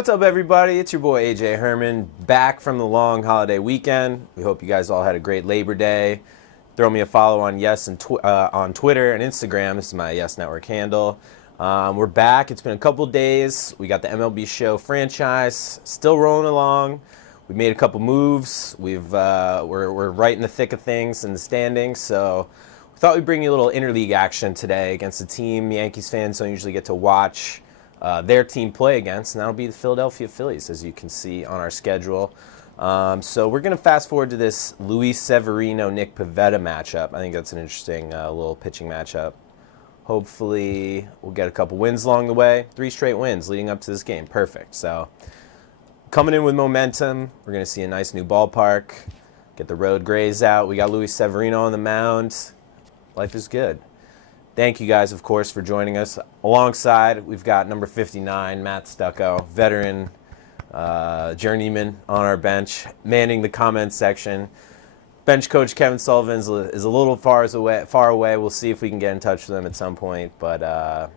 What's up, everybody? It's your boy AJ Herman, back from the long holiday weekend. We hope you guys all had a great Labor Day. Throw me a follow on on Twitter and Instagram. This is my Yes Network handle. We're back. It's been a couple days. We got the MLB Show franchise still rolling along. We made a couple moves. We're right in the thick of things in the standings. So we thought we'd bring you a little interleague action today against a team Yankees fans don't usually get to watch their team play against, and that'll be the Philadelphia Phillies, as you can see on our schedule. So we're going to fast forward to this Luis Severino-Nick Pivetta matchup. I think that's an interesting little pitching matchup. Hopefully we'll get a couple wins along the way. 3 straight wins leading up to this game. Perfect. So coming in with momentum, we're going to see a nice new ballpark. Get the road grays out. We got Luis Severino on the mound. Life is good. Thank you guys, of course, for joining us. Alongside, we've got number 59, Matt Stucco, veteran journeyman on our bench, manning the comments section. Bench coach Kevin Sullivan is a little far away. We'll see if we can get in touch with him at some point. But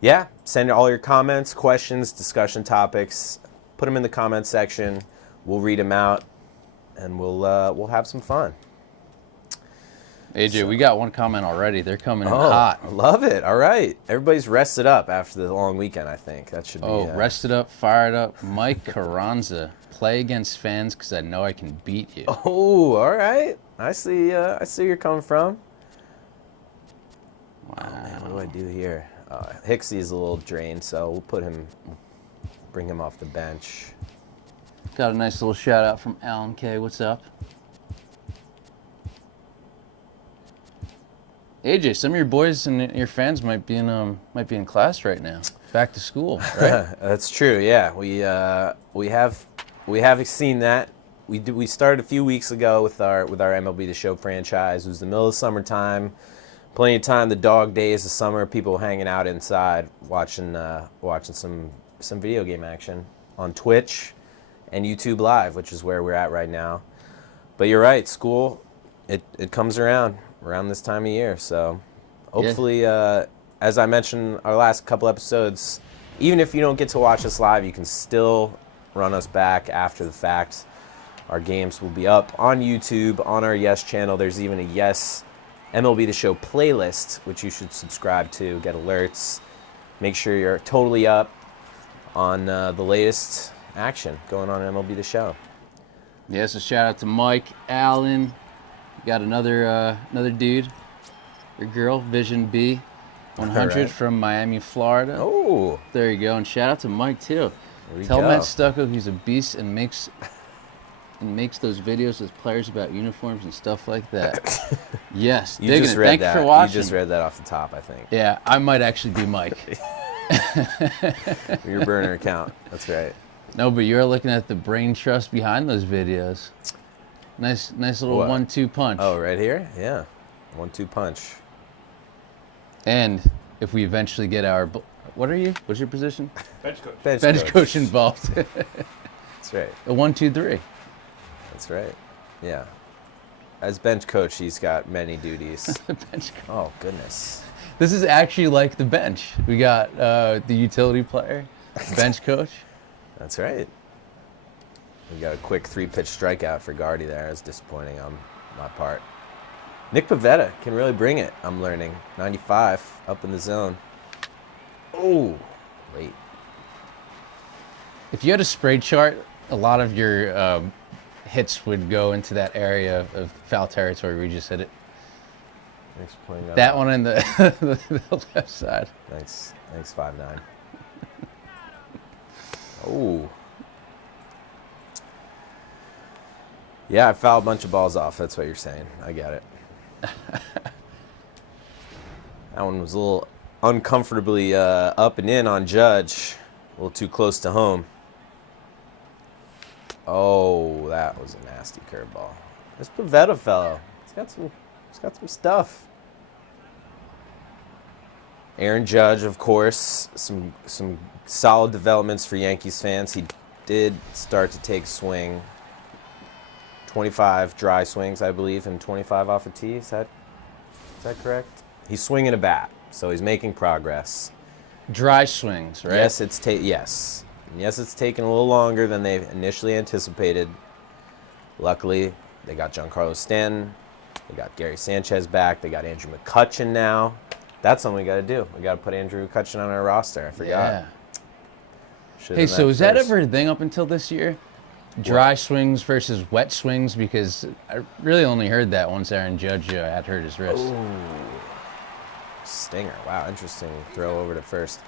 yeah, send all your comments, questions, discussion topics. Put them in the comments section. We'll read them out, and we'll have some fun. AJ, we got one comment already. They're coming in hot. I love it. All right. Everybody's rested up after the long weekend, I think. That should be... rested up, fired up. Mike Carranza, play against fans because I know I can beat you. Oh, all right. I see where you're coming from. Wow. Oh, man, what do I do here? Hicksy is a little drained, so we'll bring him off the bench. Got a nice little shout out from Alan K. What's up? AJ, some of your boys and your fans might be in class right now. Back to school, right? That's true. Yeah, we have seen that. We started a few weeks ago with our MLB The Show franchise. It was the middle of summertime, plenty of time. The dog days of summer, people hanging out inside, watching some video game action on Twitch and YouTube Live, which is where we're at right now. But you're right, school it comes around this time of year. So hopefully, as I mentioned our last couple episodes, even if you don't get to watch us live, you can still run us back after the fact. Our games will be up on YouTube, on our Yes channel. There's even a Yes MLB The Show playlist, which you should subscribe to, get alerts. Make sure you're totally up on the latest action going on in MLB The Show. Yes, a shout out to Mike, Allen. Got another dude, your girl, Vision B, 100 right. from Miami, Florida. Oh, There you go, and shout out to Mike too. there we Tell go. Matt Stucco he's a beast and makes those videos with players about uniforms and stuff like that. Yes, You digging just it. read Thank that. you for watching. You just read that off the top, I think. Yeah, I might actually be Mike. Your burner account. That's right. No, but you're looking at the brain trust behind those videos. Nice little What? 1-2 punch. Oh, right here? Yeah. 1-2 punch. And if we eventually get our, what are you? What's your position? Bench coach. Bench coach involved. That's right. A 1-2-3. That's right. Yeah. As bench coach, he's got many duties. Bench coach. Oh, goodness. This is actually like the bench. We got the utility player, bench coach. That's right. We got a quick 3-pitch strikeout for Gardy there. It's disappointing on my part. Nick Pivetta can really bring it, I'm learning. 95, up in the zone. Oh, late. If you had a spray chart, a lot of your hits would go into that area of foul territory where you just hit it. Thanks for pointing that That out. one in the left side. Thanks 5'9". Oh. Yeah, I fouled a bunch of balls off. That's what you're saying. I get it. That one was a little uncomfortably up and in on Judge. A little too close to home. Oh, that was a nasty curveball. This Pivetta fellow, he's got some stuff. Aaron Judge, of course, some solid developments for Yankees fans. He did start to take swing. 25 dry swings, I believe, and 25 off a tee. Is that correct? He's swinging a bat, so he's making progress. Dry swings, right? Yes, yes. And yes, it's taken a little longer than they initially anticipated. Luckily, they got Giancarlo Stanton. They got Gary Sanchez back. They got Andrew McCutchen now. That's something we got to do. We got to put Andrew McCutchen on our roster. I forgot. Yeah. Hey, so is that ever a thing up until this year? Dry swings versus wet swings? Because I really only heard that once Aaron Judge had hurt his wrist. Ooh. Stinger. Wow, interesting throw over to first.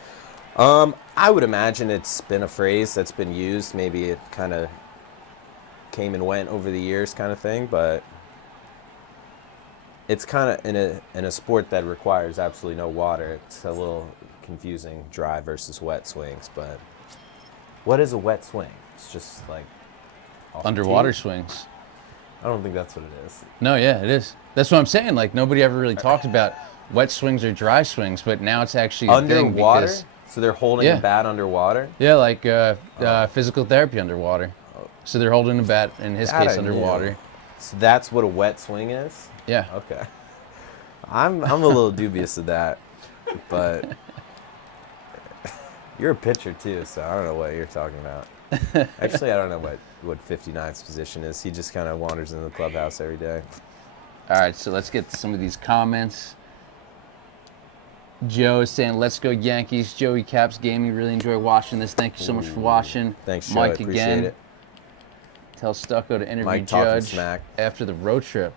I would imagine it's been a phrase that's been used. Maybe it kind of came and went over the years kind of thing, but it's kind of in a sport that requires absolutely no water. It's a little confusing, dry versus wet swings, but what is a wet swing? It's just like underwater swings. I don't think that's what it is. No, yeah, it is. That's what I'm saying. Like, nobody ever really talked about wet swings or dry swings, but now it's actually a thing underwater. because, So they're holding a bat underwater. yeah, like physical therapy underwater. So they're holding a bat, in his case, underwater. So that's what a wet swing is? Yeah. Okay. I'm a little dubious of that, but you're a pitcher too, so I don't know what you're talking about. Actually, I don't know what 59's position is. He just kind of wanders into the clubhouse every day. All right, so let's get to some of these comments. Joe is saying, "Let's go Yankees." Joey Caps Gaming, really enjoy watching this. Thank you so much for watching. Thanks, Joe. Mike, I appreciate again. it. Tell Stucco to interview Mike talking Judge smack. after the road trip.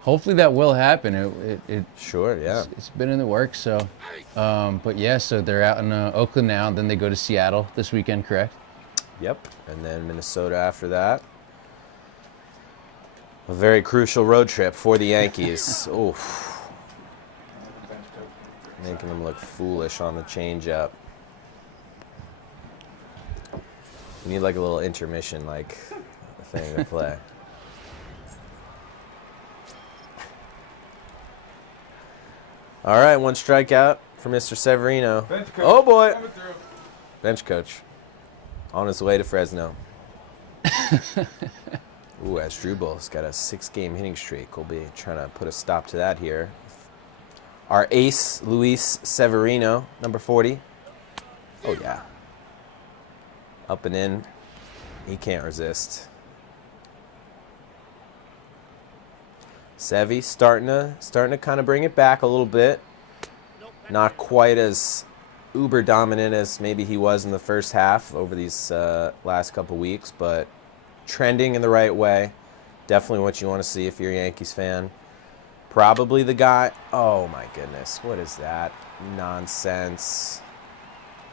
Hopefully that will happen. Sure, yeah. It's been in the works, so. But yeah, so they're out in Oakland now, and then they go to Seattle this weekend, correct? Yep, and then Minnesota after that. A very crucial road trip for the Yankees. Oof. Making them look foolish on the changeup. We need like a little intermission, like thing to play. All right, one strikeout for Mr. Severino. Bench coach. Oh boy, Coming through. bench coach on his way to Fresno. Ooh, Asdrubal's got a 6-game hitting streak. We'll be trying to put a stop to that here. Our ace, Luis Severino, number 40. Oh, yeah. Up and in. He can't resist. Sevy starting to kind of bring it back a little bit. Not quite as uber dominant as maybe he was in the first half over these last couple weeks, but trending in the right way. Definitely what you want to see if you're a Yankees fan. Probably the guy. Oh my goodness, what is that nonsense?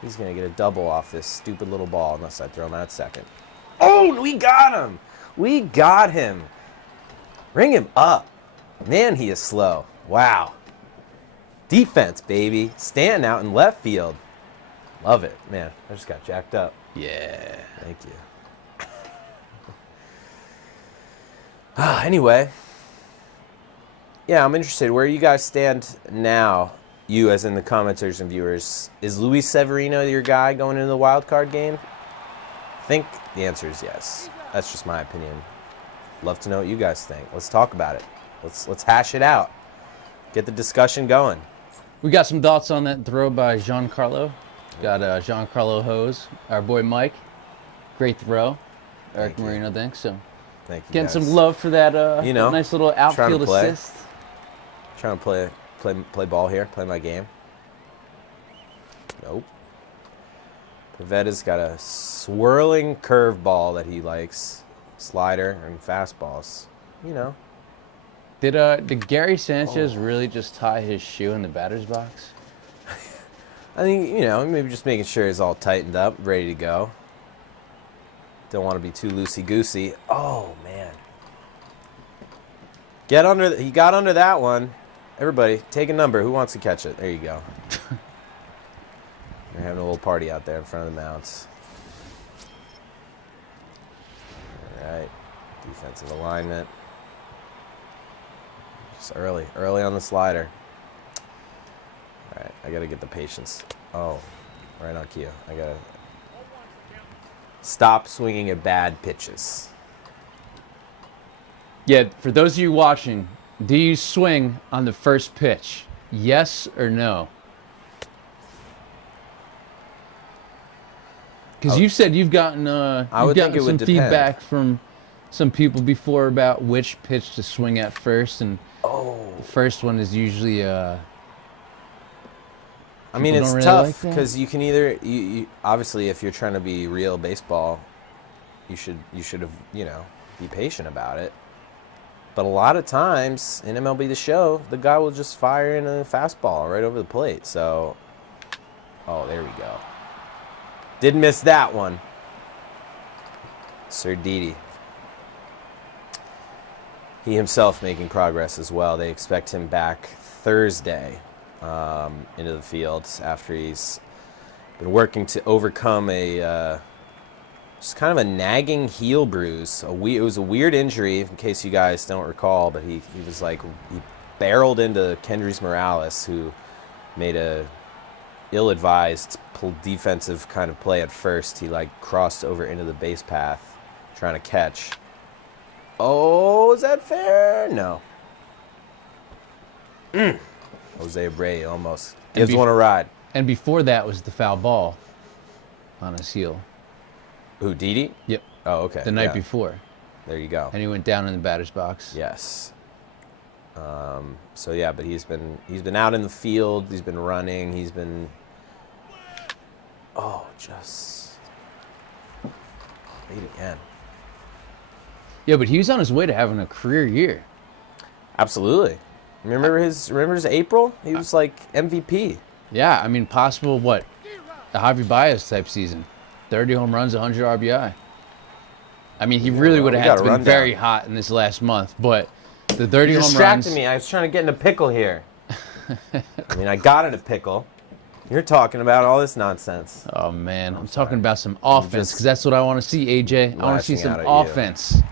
He's gonna get a double off this stupid little ball unless I throw him out second. Oh, we got him! We got him! Ring him up. Man, he is slow. Wow. Defense, baby. Standing out in left field. Love it. Man, I just got jacked up. Yeah. Thank you. Anyway. Yeah, I'm interested. Where you guys stand now, you as in the commenters and viewers, is Luis Severino your guy going into the wild card game? I think the answer is yes. That's just my opinion. Love to know what you guys think. Let's talk about it. Let's hash it out. Get the discussion going. We got some thoughts on that throw by Giancarlo. Got Giancarlo Hose, our boy Mike. Great throw. Eric Marino, thanks. So Thank you. getting guys. some love for that nice little outfield to play. assist. Trying to play ball here, play my game. Nope. Pavetta's got a swirling curveball that he likes, slider and fastballs. You know. Did Gary Sanchez really just tie his shoe in the batter's box? I think, maybe just making sure he's all tightened up, ready to go. Don't want to be too loosey-goosey. Oh, man. He got under that one. Everybody, take a number. Who wants to catch it? There you go. They're having a little party out there in front of the mounts. All right. Defensive alignment. Just early on the slider. All right, I got to get the patience. Oh, right on cue. I got to stop swinging at bad pitches. Yeah, for those of you watching, do you swing on the first pitch? Yes or no? Because you said you've gotten some feedback from some people before about which pitch to swing at first, and the first one is usually. I mean, it's really tough because you can either you obviously if you're trying to be real baseball, you should have be patient about it. But a lot of times in MLB The Show, the guy will just fire in a fastball right over the plate. So, there we go. Did miss that one. Sir Didi. He himself making progress as well. They expect him back Thursday into the field after he's been working to overcome just kind of a nagging heel bruise. It was a weird injury, in case you guys don't recall, but he was like, he barreled into Kendrys Morales, who made a ill-advised defensive kind of play at first. He like crossed over into the base path, trying to catch. Oh, is that fair? No. Jose Abreu almost gives one a ride. And before that was the foul ball on his heel. Who, Didi? Yep. Oh, okay. The night before. There you go. And he went down in the batter's box. Yes. So yeah, but he's been out in the field. He's been running. He's been. Just late again. Yeah, but he was on his way to having a career year. Absolutely. Remember his April? He was like MVP. Yeah, I mean, possible what? A Javi Baez type season. 30 home runs, 100 RBI. I mean, he really would have had to be very hot in this last month, but the 30 home runs... You distracted me. I was trying to get in a pickle here. I mean, I got in a pickle. You're talking about all this nonsense. Oh, man. I'm talking about some offense, because that's what I want to see, AJ. I want to see some offense.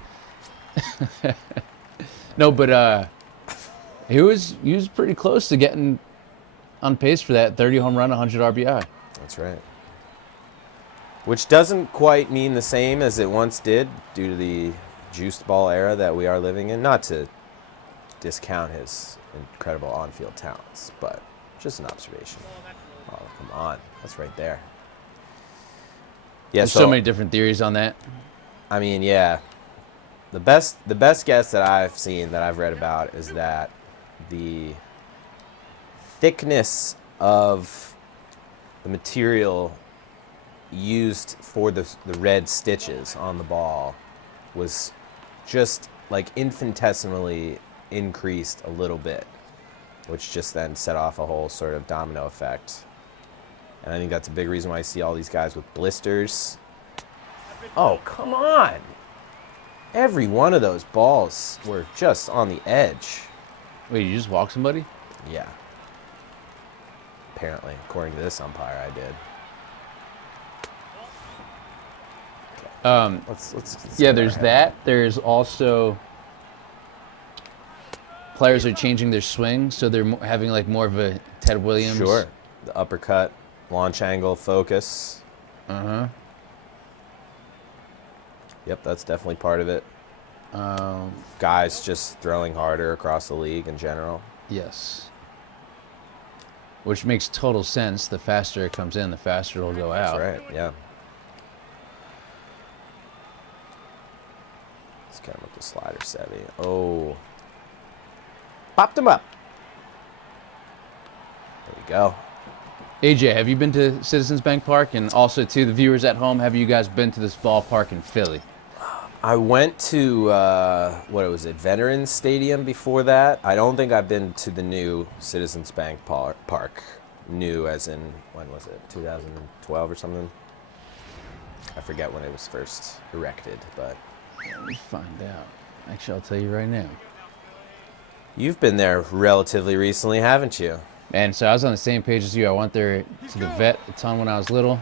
No, but he was pretty close to getting on pace for that 30 home run, 100 RBI. That's right. Which doesn't quite mean the same as it once did due to the juiced ball era that we are living in. Not to discount his incredible on-field talents, but just an observation. Oh, come on. That's right there. Yeah, There's so many different theories on that. I mean, yeah. The best guess that I've seen, that I've read about, is that the thickness of the material used for the red stitches on the ball was just like infinitesimally increased a little bit, which just then set off a whole sort of domino effect. And I think that's a big reason why I see all these guys with blisters. Oh, come on. Every one of those balls were just on the edge. Wait, you just walked somebody? Yeah. Apparently, according to this umpire, I did. Let's yeah, there's that. There's also players are changing their swing, so they're having like more of a Ted Williams. Sure. The uppercut, launch angle, focus. Uh-huh. Yep, that's definitely part of it. Guys just throwing harder across the league in general. Yes. Which makes total sense. The faster it comes in, the faster it'll go out. That's right, yeah. Let's get him with the slider, Sevy. Oh. Popped him up. There we go. AJ, have you been to Citizens Bank Park? And also to the viewers at home, have you guys been to this ballpark in Philly? I went to, what was it, Veterans Stadium before that. I don't think I've been to the new Citizens Bank Park. New as in, when was it, 2012 or something? I forget when it was first erected, but... Let me find out. Actually, I'll tell you right now. You've been there relatively recently, haven't you? And so I was on the same page as you. I went there to the vet a ton when I was little,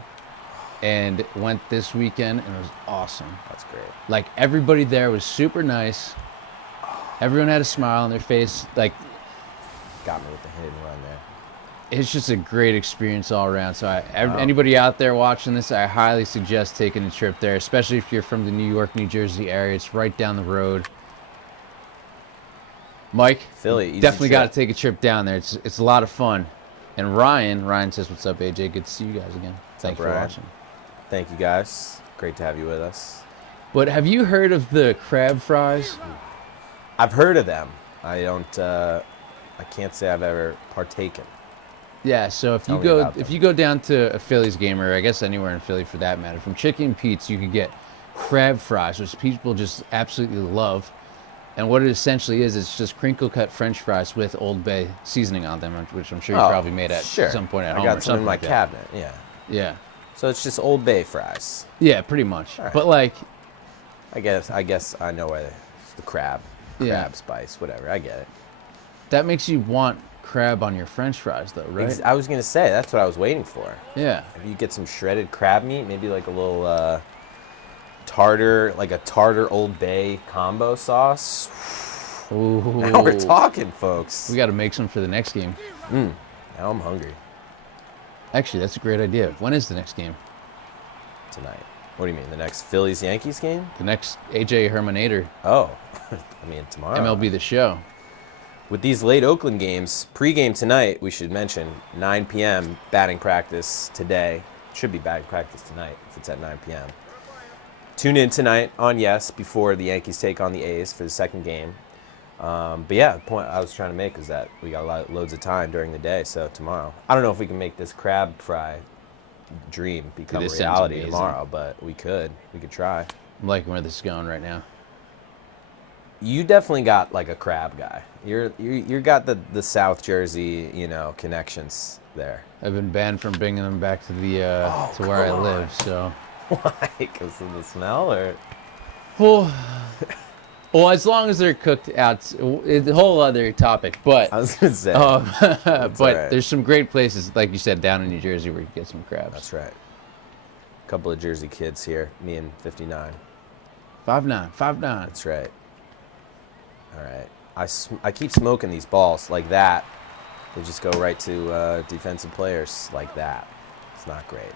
and went this weekend, and it was awesome. That's great. Like, everybody there was super nice. Everyone had a smile on their face. Like, got me with the hit and run there. It's just a great experience all around. So anybody out there watching this, I highly suggest taking a trip there, especially if you're from the New York, New Jersey area. It's right down the road. Mike, Philly, definitely got to take a trip down there. It's a lot of fun. And Ryan says, what's up, AJ? Good to see you guys again. Thanks for watching. Thank you, guys. Great to have you with us. But have you heard of the crab fries? I've heard of them. I can't say I've ever partaken. Yeah, so if you go down to a Phillies game, or I guess anywhere in Philly for that matter, from Chicken Pete's, you can get crab fries, which people just absolutely love. And what it essentially is, it's just crinkle cut French fries with Old Bay seasoning on them, which I'm sure you probably made at some point at home. I got some in my cabinet. Yeah. Yeah. So it's just Old Bay fries. Yeah, pretty much. Right. But like, I guess I know why it's the crab spice, whatever. I get it. That makes you want crab on your French fries, though, right? I was gonna say that's what I was waiting for. Yeah. If you get some shredded crab meat, maybe like a little tartar Old Bay combo sauce. Ooh. Now we're talking, folks. We got to make some for the next game. Now I'm hungry. Actually, that's a great idea. When is the next game? Tonight. What do you mean? The next Phillies Yankees game? The next AJ Herminator. Oh, I mean tomorrow. MLB The Show. With these late Oakland games, pregame tonight, we should mention 9 p.m. batting practice today. Should be batting practice tonight if it's at 9 p.m. Tune in tonight on Yes before the Yankees take on the A's for the second game. But yeah, the point I was trying to make is that we got loads of time during the day, so tomorrow. I don't know if we can make this crab fry dream become a reality tomorrow, but we could. We could try. I'm liking where this is going right now. You definitely got like a crab guy. You got the South Jersey, connections there. I've been banned from bringing them back to the to where I live. So why? Because of the smell, or? Well, as long as they're cooked out, it's a whole other topic. But I was gonna say, but right. There's some great places, like you said, down in New Jersey where you can get some crabs. That's right. A couple of Jersey kids here. Me and 59. 5'9". That's right. All right. I keep smoking these balls like that. They just go right to defensive players like that. It's not great.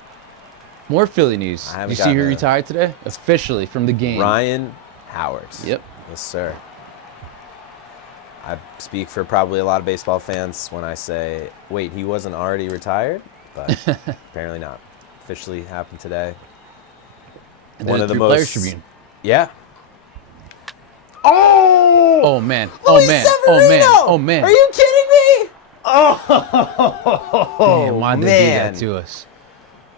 More Philly news. You see who retired today? Officially from the game. Ryan Howard. Yep. Yes, sir. I speak for probably a lot of baseball fans when I say, wait, he wasn't already retired? But apparently not. Officially happened today. And one of the most Players Tribune. Yeah. Oh man! Oh man! Oh man! Oh man! Are you kidding me? Oh man! Why'd they do that to us?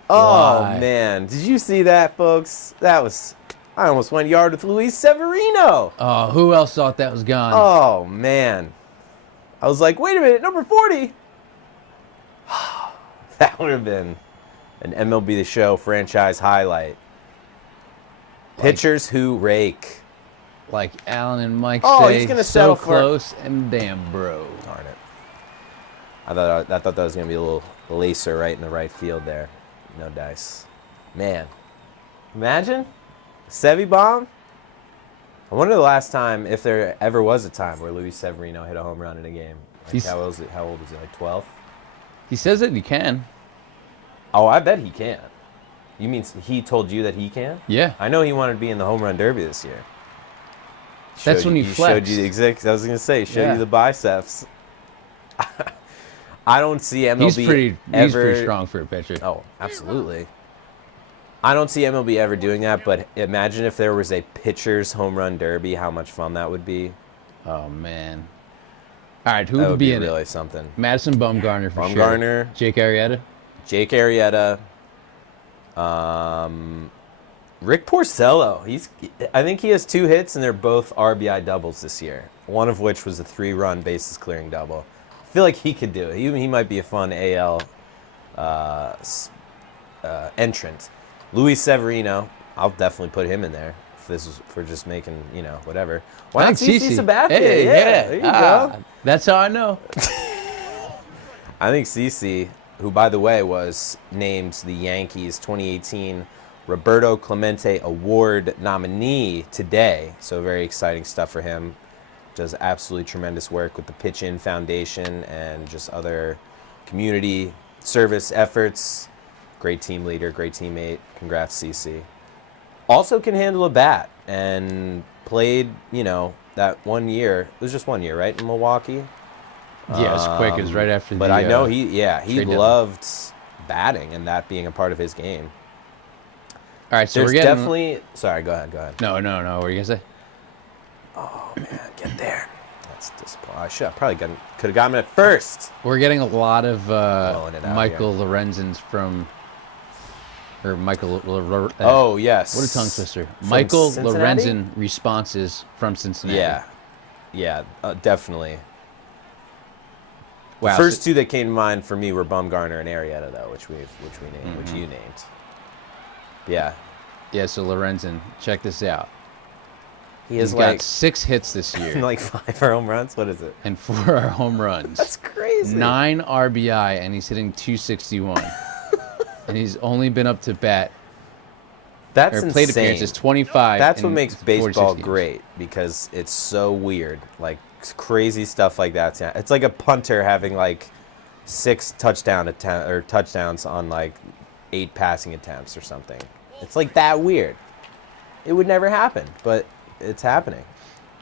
Oh man! Did you see that, folks? That was. I almost went yard with Luis Severino. Oh, who else thought that was gone? Oh man! I was like, wait a minute, number 40. That would have been an MLB The Show franchise highlight. Pitchers who rake. Like Alan and Mike say, he's gonna so close and damn bro. Darn it. I thought that was going to be a little lacer right in the right field there. No dice. Man. Imagine. Sevy bomb. I wonder the last time, if there ever was a time where Luis Severino hit a home run in a game. Like how old was he? Like 12? He says that he can. Oh, I bet he can. You mean he told you that he can? Yeah. I know he wanted to be in the home run derby this year. That's when he flexed. Showed you the exact. I was going to say, showed you the biceps. I don't see MLB He's pretty strong for a pitcher. Oh, absolutely. I don't see MLB ever doing that, but imagine if there was a pitcher's home run derby, how much fun that would be. Oh, man. All right, who would be in really it? Something. Madison Bumgarner for Bumgarner. Sure. Jake Arrieta. Rick Porcello. I think he has 2 hits, and they're both RBI doubles this year. One of which was a 3-run bases clearing double. I feel like he could do it. He might be a fun AL entrant. Luis Severino. I'll definitely put him in there. If this is for just making, whatever. Why not CC Sabathia? Hey, yeah, there you go. That's how I know. I think CC, who by the way was named the Yankees 2018 Roberto Clemente Award nominee today, so very exciting stuff for him. Does absolutely tremendous work with the Pitch In Foundation and just other community service efforts. Great team leader, great teammate. Congrats, CC. Also can handle a bat and played, that 1 year. It was just 1 year, right, in Milwaukee? Yeah, it's quick. It was right after But I know he loved batting and that being a part of his game. All right, so There's we're getting definitely. Sorry, go ahead. no. What were you gonna say? Oh man, get there. That's disappointing. I could have gotten it first. We're getting a lot of Blowing it out Michael here. Lorenzens from, or Michael. Oh yes. What a tongue twister. From Michael Cincinnati? Lorenzen responses from Cincinnati. Yeah, definitely. Wow. The first two that came to mind for me were Bumgarner and Arrieta, though, which we named, which you named. Yeah. Yeah. So Lorenzen, check this out. He has He's like got 6 hits this year like 5 home runs. What is it? and 4 home runs. That's crazy. 9 RBI, and he's hitting .261. And he's only been up to bat That's or plate insane. appearances 25. That's what in makes 46 baseball games. great, because it's so weird. Like crazy stuff like that. It's like a punter having like 6 touchdowns on like 8 passing attempts or something. It's like that weird. It would never happen, but it's happening.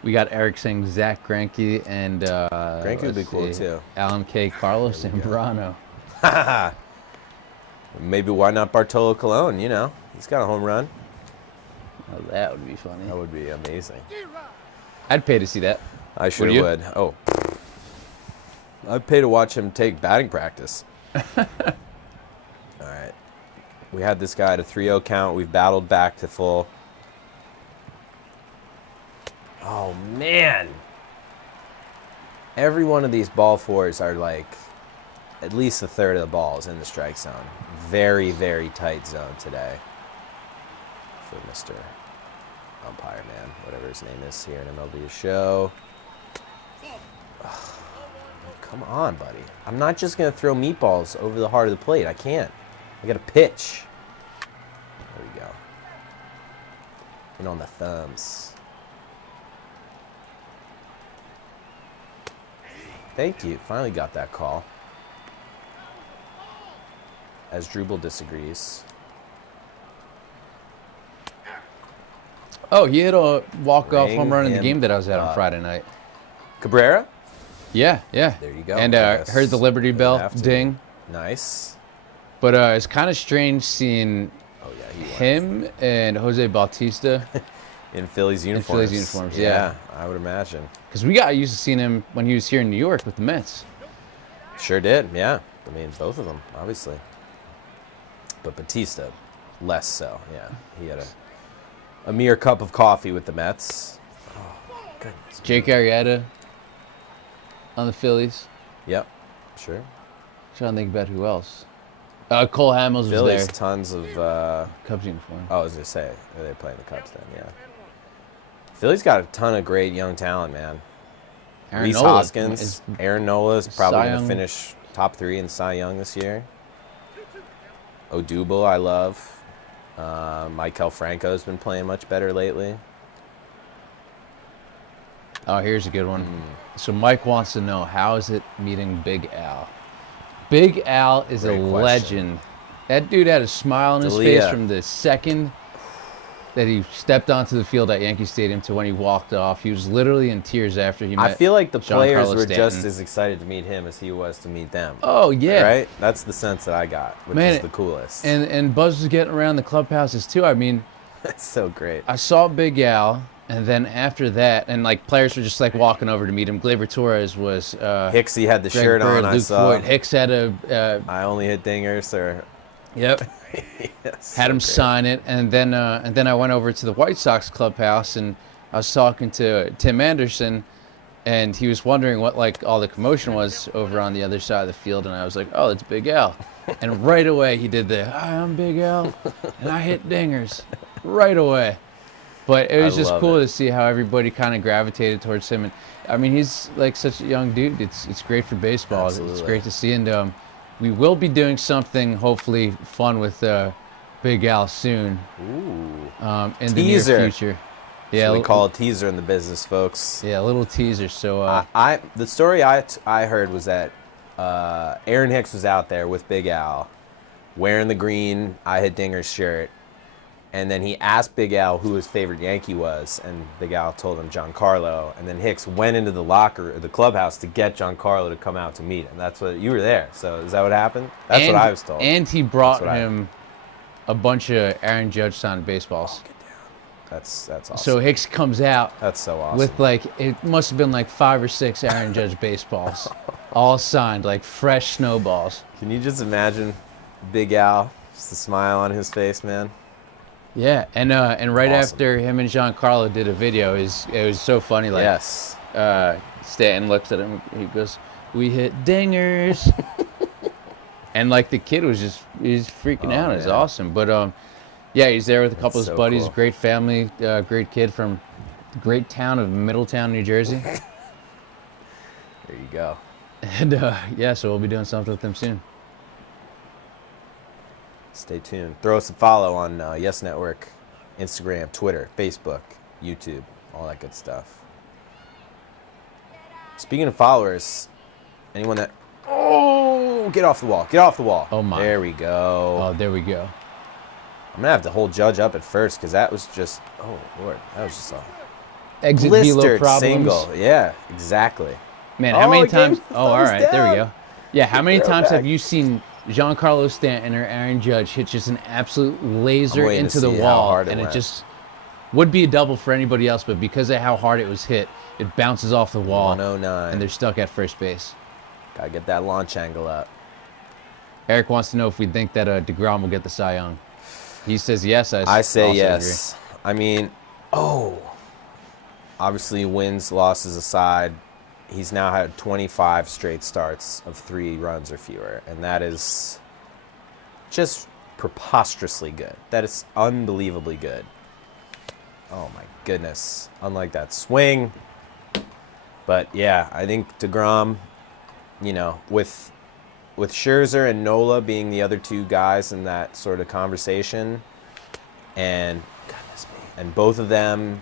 We got Eric saying Zach Greinke and Greinke would be cool too. Alan K. Carlos Zambrano. Maybe why not Bartolo Colon? You know, he's got a home run. Oh, that would be funny. That would be amazing. I'd pay to see that. I sure you? would. Oh, I'd pay to watch him take batting practice. All right, we had this guy at a 3-0 count. We've battled back to full. Oh man! Every one of these ball fours are like at least a third of the balls in the strike zone. Very, very tight zone today for Mr. Umpire Man, whatever his name is here in MLB The Show. Ugh, come on, buddy. I'm not just going to throw meatballs over the heart of the plate. I can't. I got to pitch. There we go. And on the thumbs. Thank you. Finally got that call. As Drupal disagrees. Oh, he hit a walk-off Ring home run in the him game that I was at on up. Friday night. Cabrera? Yeah. There you go. And Yes. heard the Liberty Would Bell have to. ding. Nice. But it's kind of strange seeing Oh, yeah. He won. him and Jose Bautista. In Phillies uniforms. Phillies uniforms, yeah. I would imagine. Because we got used to seeing him when he was here in New York with the Mets. Sure did, yeah. I mean, both of them, obviously. But Batista, less so, yeah. He had a mere cup of coffee with the Mets. Oh, goodness. Jake Arrieta on the Phillies. Yep, sure. Trying to think about who else. Cole Hamels was Phillies, there. tons of... Cubs uniform. I was going to say, are they playing the Cubs then? Yeah. Philly's got a ton of great young talent, man. Aaron Reese Nola Hoskins, is Aaron Nola's probably Cy going to Young. finish top 3 in Cy Young this year. Odubel, I love. Maikel Franco's been playing much better lately. Oh, here's a good one. So Mike wants to know, how is it meeting Big Al? Big Al is Great a question. legend. That dude had a smile on his D'Elia. face from the second that he stepped onto the field at Yankee Stadium to when he walked off. He was literally in tears after he met I feel like the Giancarlo players were Stanton. just as excited to meet him as he was to meet them. Oh, yeah. Right? That's the sense that I got, which Man, is the coolest. And Buzz was getting around the clubhouses, too. I mean, That's so great. I saw Big Al, and then after that, and like players were just like walking over to meet him. Gleyber Torres was. Hicksy had the Greg shirt Bird, on, I Luke saw. Voigt. Hicks had a. I only hit dingers, or... Yep. Yes, Had so him great. sign it, and then I went over to the White Sox clubhouse, and I was talking to Tim Anderson, and he was wondering what like all the commotion was over on the other side of the field, and I was like, oh, it's Big Al. And right away he did the, hi, I'm Big Al, and I hit dingers. Right away. But it was I just love cool it. to see how everybody kind of gravitated towards him. And I mean, he's like such a young dude. It's great for baseball. It's Absolutely. great to see. And we will be doing something hopefully fun with Big Al soon Ooh. in the Teaser. near future. Yeah, we call a teaser in the business, folks. Yeah, a little teaser. So The story I heard was that Aaron Hicks was out there with Big Al, wearing the green I Hit Dingers shirt, and then he asked Big Al who his favorite Yankee was, and Big Al told him Giancarlo, and then Hicks went into the clubhouse to get Giancarlo to come out to meet him. That's what you were there. So is that what happened? That's what I was told. And he brought That's what him a bunch of Aaron Judge signed baseballs. Get down. That's awesome. So Hicks comes out. That's so awesome. With it must have been 5 or 6 Aaron Judge baseballs, all signed, fresh snowballs. Can you just imagine Big Al, just a smile on his face, man? Yeah, and right Awesome. after him and Giancarlo did a video, it was so funny. Yes. Stanton looks at him. He goes, "We hit dingers," and the kid he's freaking out. It's man. awesome. But yeah, he's there with a couple of his so buddies. cool. Great family, great kid from the great town of Middletown, New Jersey. There you go. And yeah, so we'll be doing something with them soon. Stay tuned. Throw us a follow on Yes Network, Instagram, Twitter, Facebook, YouTube, all that good stuff. Speaking of followers, anyone that... Oh, get off the wall. Get off the wall. Oh, my. There we go. Oh, there we go. I'm going to have to hold Judge up at first because that was just... Oh, Lord. That was just a Exit velo blistered problems. single. Yeah, exactly. Man, how many times? again, Oh, all right, there we down. go. Yeah, how many times Throwback. have you seen Giancarlo Stanton or Aaron Judge hit just an absolute laser waiting to into the see how wall, hard it and it went. just would be a double for anybody else, but because of how hard it was hit, it bounces off the wall, 109. and they're stuck at first base. Gotta get that launch angle up. Eric wants to know if we think that DeGrom will get the Cy Young. He says yes. I say also yes. I mean, obviously wins, losses aside, he's now had 25 straight starts of 3 runs or fewer, and that is just preposterously good. That is unbelievably good. Oh my goodness. Unlike that swing. But yeah, I think DeGrom, with Scherzer and Nola being the other 2 guys in that sort of conversation, and both of them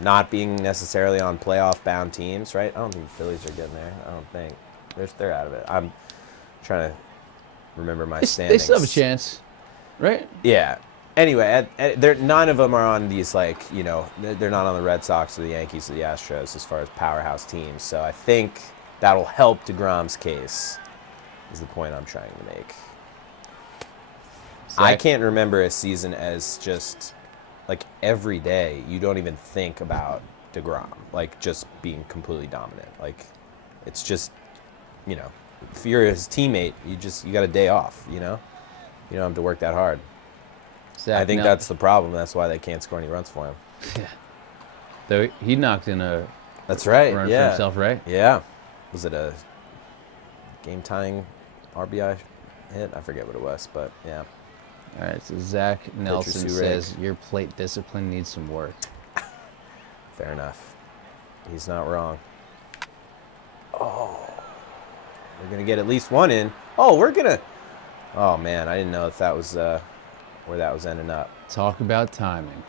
not being necessarily on playoff-bound teams, right? I don't think the Phillies are getting there. I don't think they're out of it. I'm trying to remember my standings. They still have a chance, right? Yeah. Anyway, none of them are on these they're not on the Red Sox or the Yankees or the Astros as far as powerhouse teams. So I think that'll help DeGrom's case. Is the point I'm trying to make. I can't remember a season as just every day you don't even think about DeGrom just being completely dominant. It's just if you're his teammate, you got a day off. You don't have to work that hard. I think that's the problem. That's why they can't score any runs for him. Yeah. Though he knocked in a That's right. run Yeah. for himself, right? Yeah. Was it a game-tying RBI hit? I forget what it was, but yeah. All right, so Zach Nelson Sue says your plate discipline needs some work. Fair enough. He's not wrong. Oh. We're going to get at least one in. Oh, oh, man. I didn't know if that was where that was ending up. Talk about timing.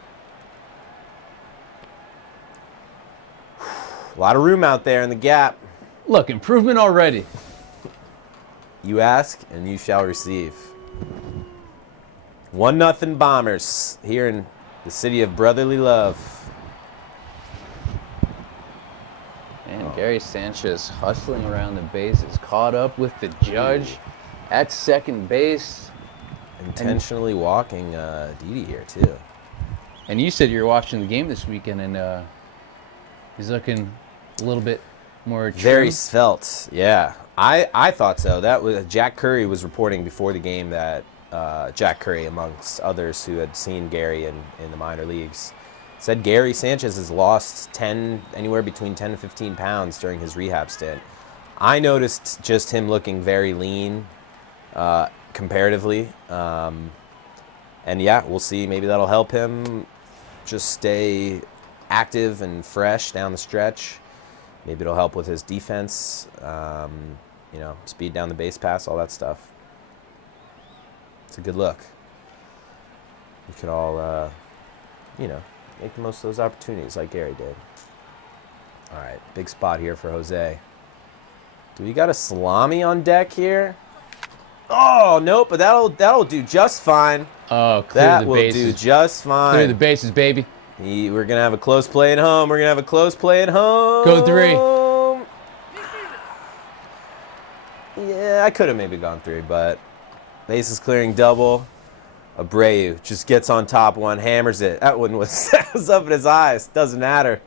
A lot of room out there in the gap. Look, improvement already. You ask, and you shall receive. 1-0 Bombers here in the city of brotherly love. And Gary Sanchez hustling around the bases, caught up with the Judge at second base. Intentionally walking Didi here, too. And you said you were watching the game this weekend, and he's looking a little bit more trim. Very svelte, yeah. I thought so. That was Jack Curry was reporting before the game that Jack Curry, amongst others who had seen Gary in the minor leagues, said Gary Sanchez has lost anywhere between 10 to 15 pounds during his rehab stint. I noticed just him looking very lean comparatively. And yeah, we'll see. Maybe that'll help him just stay active and fresh down the stretch. Maybe it'll help with his defense, speed down the base pass, all that stuff. It's a good look. We could all, make the most of those opportunities like Gary did. All right, big spot here for Jose. Do we got a salami on deck here? Oh, nope, but that'll do just fine. Oh, clear That the will bases. do just fine. Clear the bases, baby. We're going to have a close play at home. We're going to have a close play at home. Go 3. Yeah, I could have maybe gone 3, but bases clearing double. Abreu just gets on top one, hammers it. That one was, that was up in his eyes. Doesn't matter.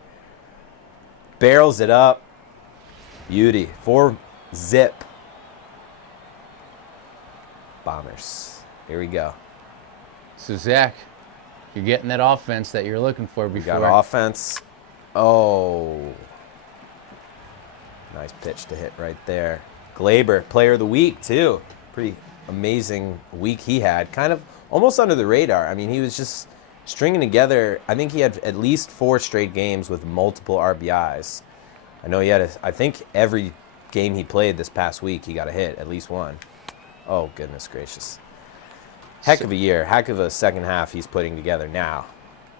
Barrels it up. Beauty. 4-zip. Bombers. Here we go. So, Zach, you're getting that offense that you're looking for before. We got offense. Oh. Nice pitch to hit right there. Glaber, player of the week, too. Pretty amazing week he had. Kind of almost under the radar. I mean, he was just stringing together. I think he had at least 4 straight games with multiple RBIs. I know he had, I think every game he played this past week, he got a hit, at least one. Oh, goodness gracious. Heck of a year. Heck of a second half he's putting together now.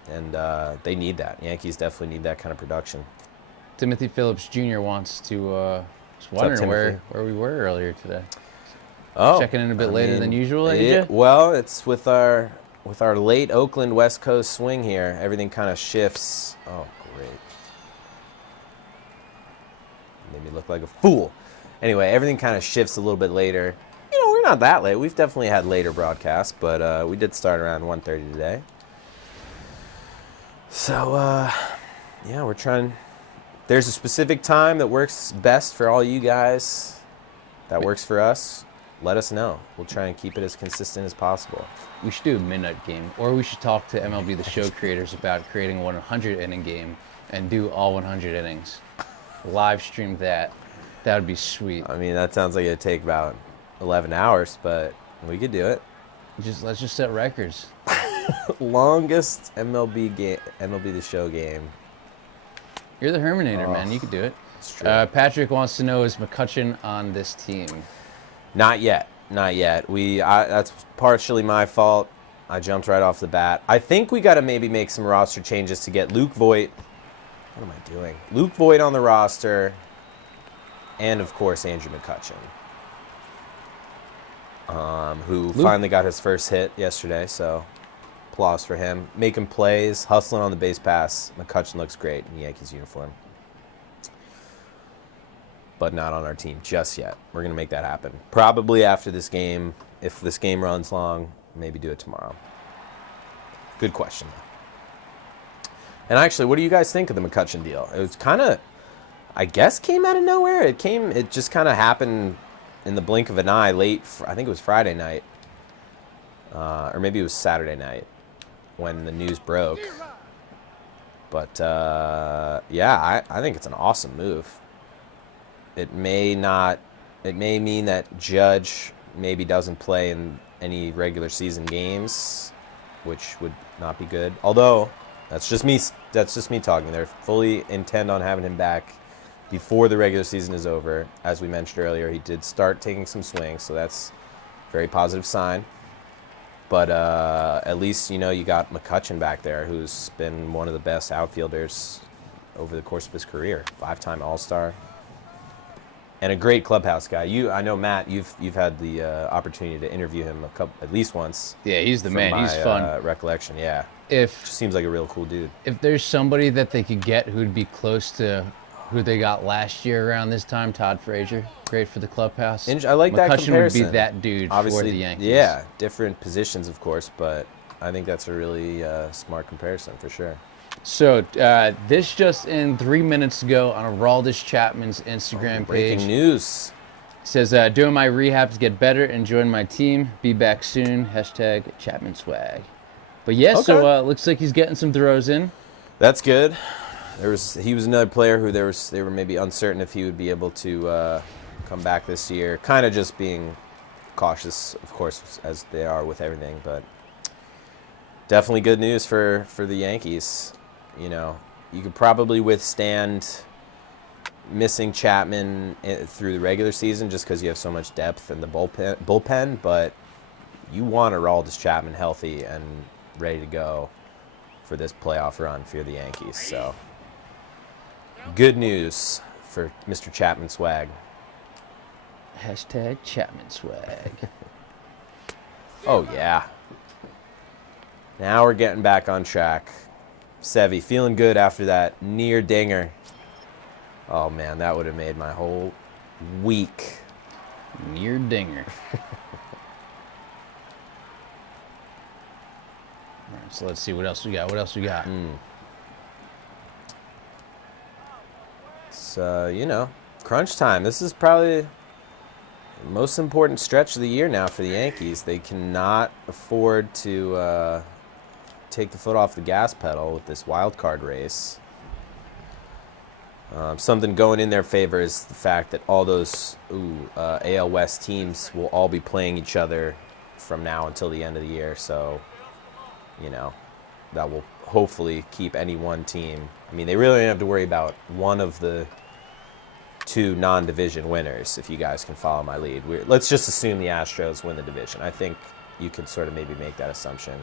And they need that. Yankees definitely need that kind of production. Timothy Phillips Jr. wants to, was wondering where we were earlier today. Oh, checking in a bit later than usual, AJ? Well, it's with our late Oakland West Coast swing here. Everything kind of shifts. Oh, great. Made me look like a fool. Anyway, everything kind of shifts a little bit later. You know, we're not that late. We've definitely had later broadcasts, but we did start around 1:30 today. So, yeah, we're trying. There's a specific time that works best for all you guys. That works for us. Let us know. We'll try and keep it as consistent as possible. We should do a midnight game, or we should talk to MLB The Show creators about creating a 100-inning game and do all 100 innings. Live stream that. That would be sweet. I mean, that sounds like it'd take about 11 hours, but we could do it. Let's just set records. Longest MLB The Show game. You're the Herminator, man. You could do it. It's true. Patrick wants to know, is McCutchen on this team? Not yet. Not yet. That's partially my fault. I jumped right off the bat. I think we got to maybe make some roster changes to get Luke Voit. What am I doing? Luke Voit on the roster. And, of course, Andrew McCutchen. Who finally got his first hit yesterday, so applause for him. Making plays, hustling on the base pass. McCutchen looks great in the Yankees uniform. But not on our team just yet. We're going to make that happen. Probably after this game. If this game runs long, maybe do it tomorrow. Good question. And actually, what do you guys think of the McCutchen deal? It was kind of, I guess, came out of nowhere. It just kind of happened in the blink of an eye late. I think it was Friday night. Or maybe it was Saturday night when the news broke. But, yeah, I think it's an awesome move. It may mean that Judge maybe doesn't play in any regular season games, which would not be good. Although, that's just me talking. They're fully intent on having him back before the regular season is over. As we mentioned earlier, he did start taking some swings, so that's a very positive sign. But at least, you know, you got McCutchen back there, who's been one of the best outfielders over the course of his career. 5-time All-Star. And a great clubhouse guy. I know, Matt, you've had the opportunity to interview him at least once. Yeah, he's the man. He's fun. Recollection, yeah. Just seems like a real cool dude. If there's somebody that they could get who'd be close to who they got last year around this time, Todd Frazier, great for the clubhouse. I like that comparison. McCutchen would be that dude for the Yankees. Yeah, different positions, of course, but I think that's a really smart comparison for sure. So this just in 3 minutes ago on Araldis Chapman's Instagram page. Breaking news. Says, doing my rehab to get better, enjoying my team, be back soon, hashtag Chapman swag. But yeah, okay. So looks like he's getting some throws in. That's good. He was another player who they were maybe uncertain if he would be able to come back this year. Kind of just being cautious, of course, as they are with everything, but definitely good news for the Yankees. You know, you could probably withstand missing Chapman through the regular season just because you have so much depth in the bullpen, but you want Aroldis Chapman healthy and ready to go for this playoff run for the Yankees. So, good news for Mr. Chapman swag. Hashtag Chapman swag. Oh, yeah. Now we're getting back on track. Sevy, feeling good after that near dinger. Oh, man, that would have made my whole week. Near dinger. So let's see what else we got. What else we got? It's, crunch time. This is probably the most important stretch of the year now for the Yankees. They cannot afford to take the foot off the gas pedal with this wild card race. Something going in their favor is the fact that all those AL West teams will all be playing each other from now until the end of the year. So, that will hopefully keep any one team. I mean, they really don't have to worry about one of the two non-division winners, if you guys can follow my lead. Let's just assume the Astros win the division. I think you can sort of maybe make that assumption.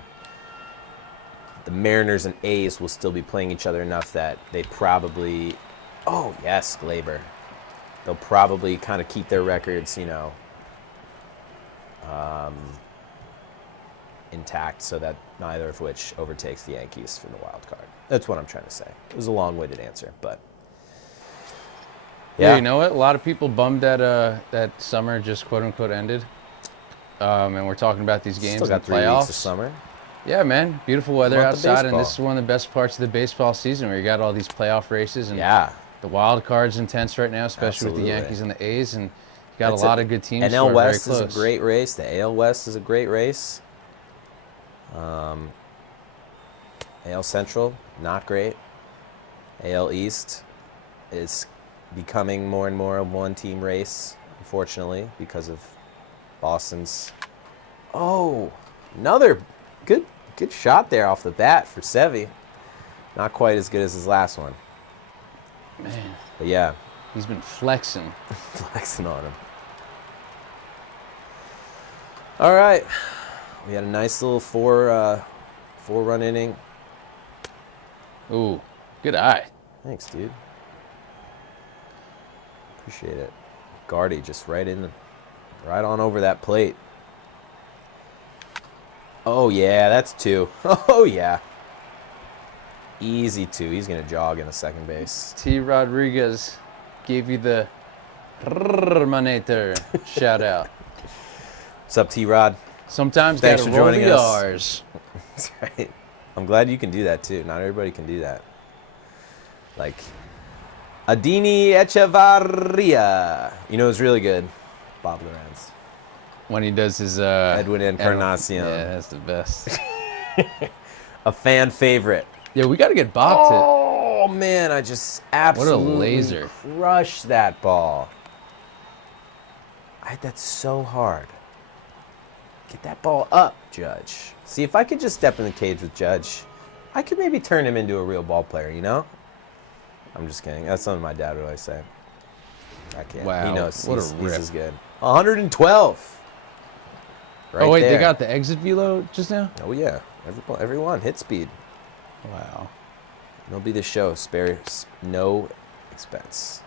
The Mariners and A's will still be playing each other enough that they probably... Oh, yes, Glaber. They'll probably kind of keep their records, intact so that neither of which overtakes the Yankees for the wild card. That's what I'm trying to say. It was a long-winded answer, but... Yeah, you know what? A lot of people bummed that that summer just quote-unquote ended. And we're talking about these games Still got in the 3 playoffs. weeks of summer. Yeah, man. Beautiful weather Love the outside, and this baseball. is one of the best parts of the baseball season where you got all these playoff races. And Yeah. the wild card's intense right now, especially Absolutely. with the Yankees and the A's, and you got That's a lot of good teams. NL who are West very is close. a great race. The AL West is a great race. AL Central, not great. AL East is becoming more and more a one-team race, unfortunately, because of Boston's... Oh, another good shot there off the bat for Sevy. Not quite as good as his last one. Man, But yeah, he's been flexing. flexing on him. All right. We had a nice little four-run inning. Ooh, good eye. Thanks, dude. Appreciate it. Gardy just right on over that plate. Oh, yeah, that's 2. Oh, yeah. Easy 2. He's going to jog into second base. T. Rodriguez gave you the Terminator shout out. What's up, T-Rod? Sometimes Thanks gotta for roll joining the us. R's. That's right. I'm glad you can do that, too. Not everybody can do that. Like, Adini Echevarria. You know who's really good? Bob Lorenz. When he does his Edwin Encarnacion. Yeah, that's the best. A fan favorite. Yeah, we got to get Bob to. Oh, man, I just absolutely laser. crushed that ball. I hit that so hard. Get that ball up, Judge. See, if I could just step in the cage with Judge, I could maybe turn him into a real ball player, you know? I'm just kidding. That's something my dad would always say. I can't. Wow, He knows what a he's rip. as good. 112. Right Oh, wait, there. they got the exit velo just now? Oh, yeah. Everyone. Hit speed. Wow. MLB The Show. Spare no expense.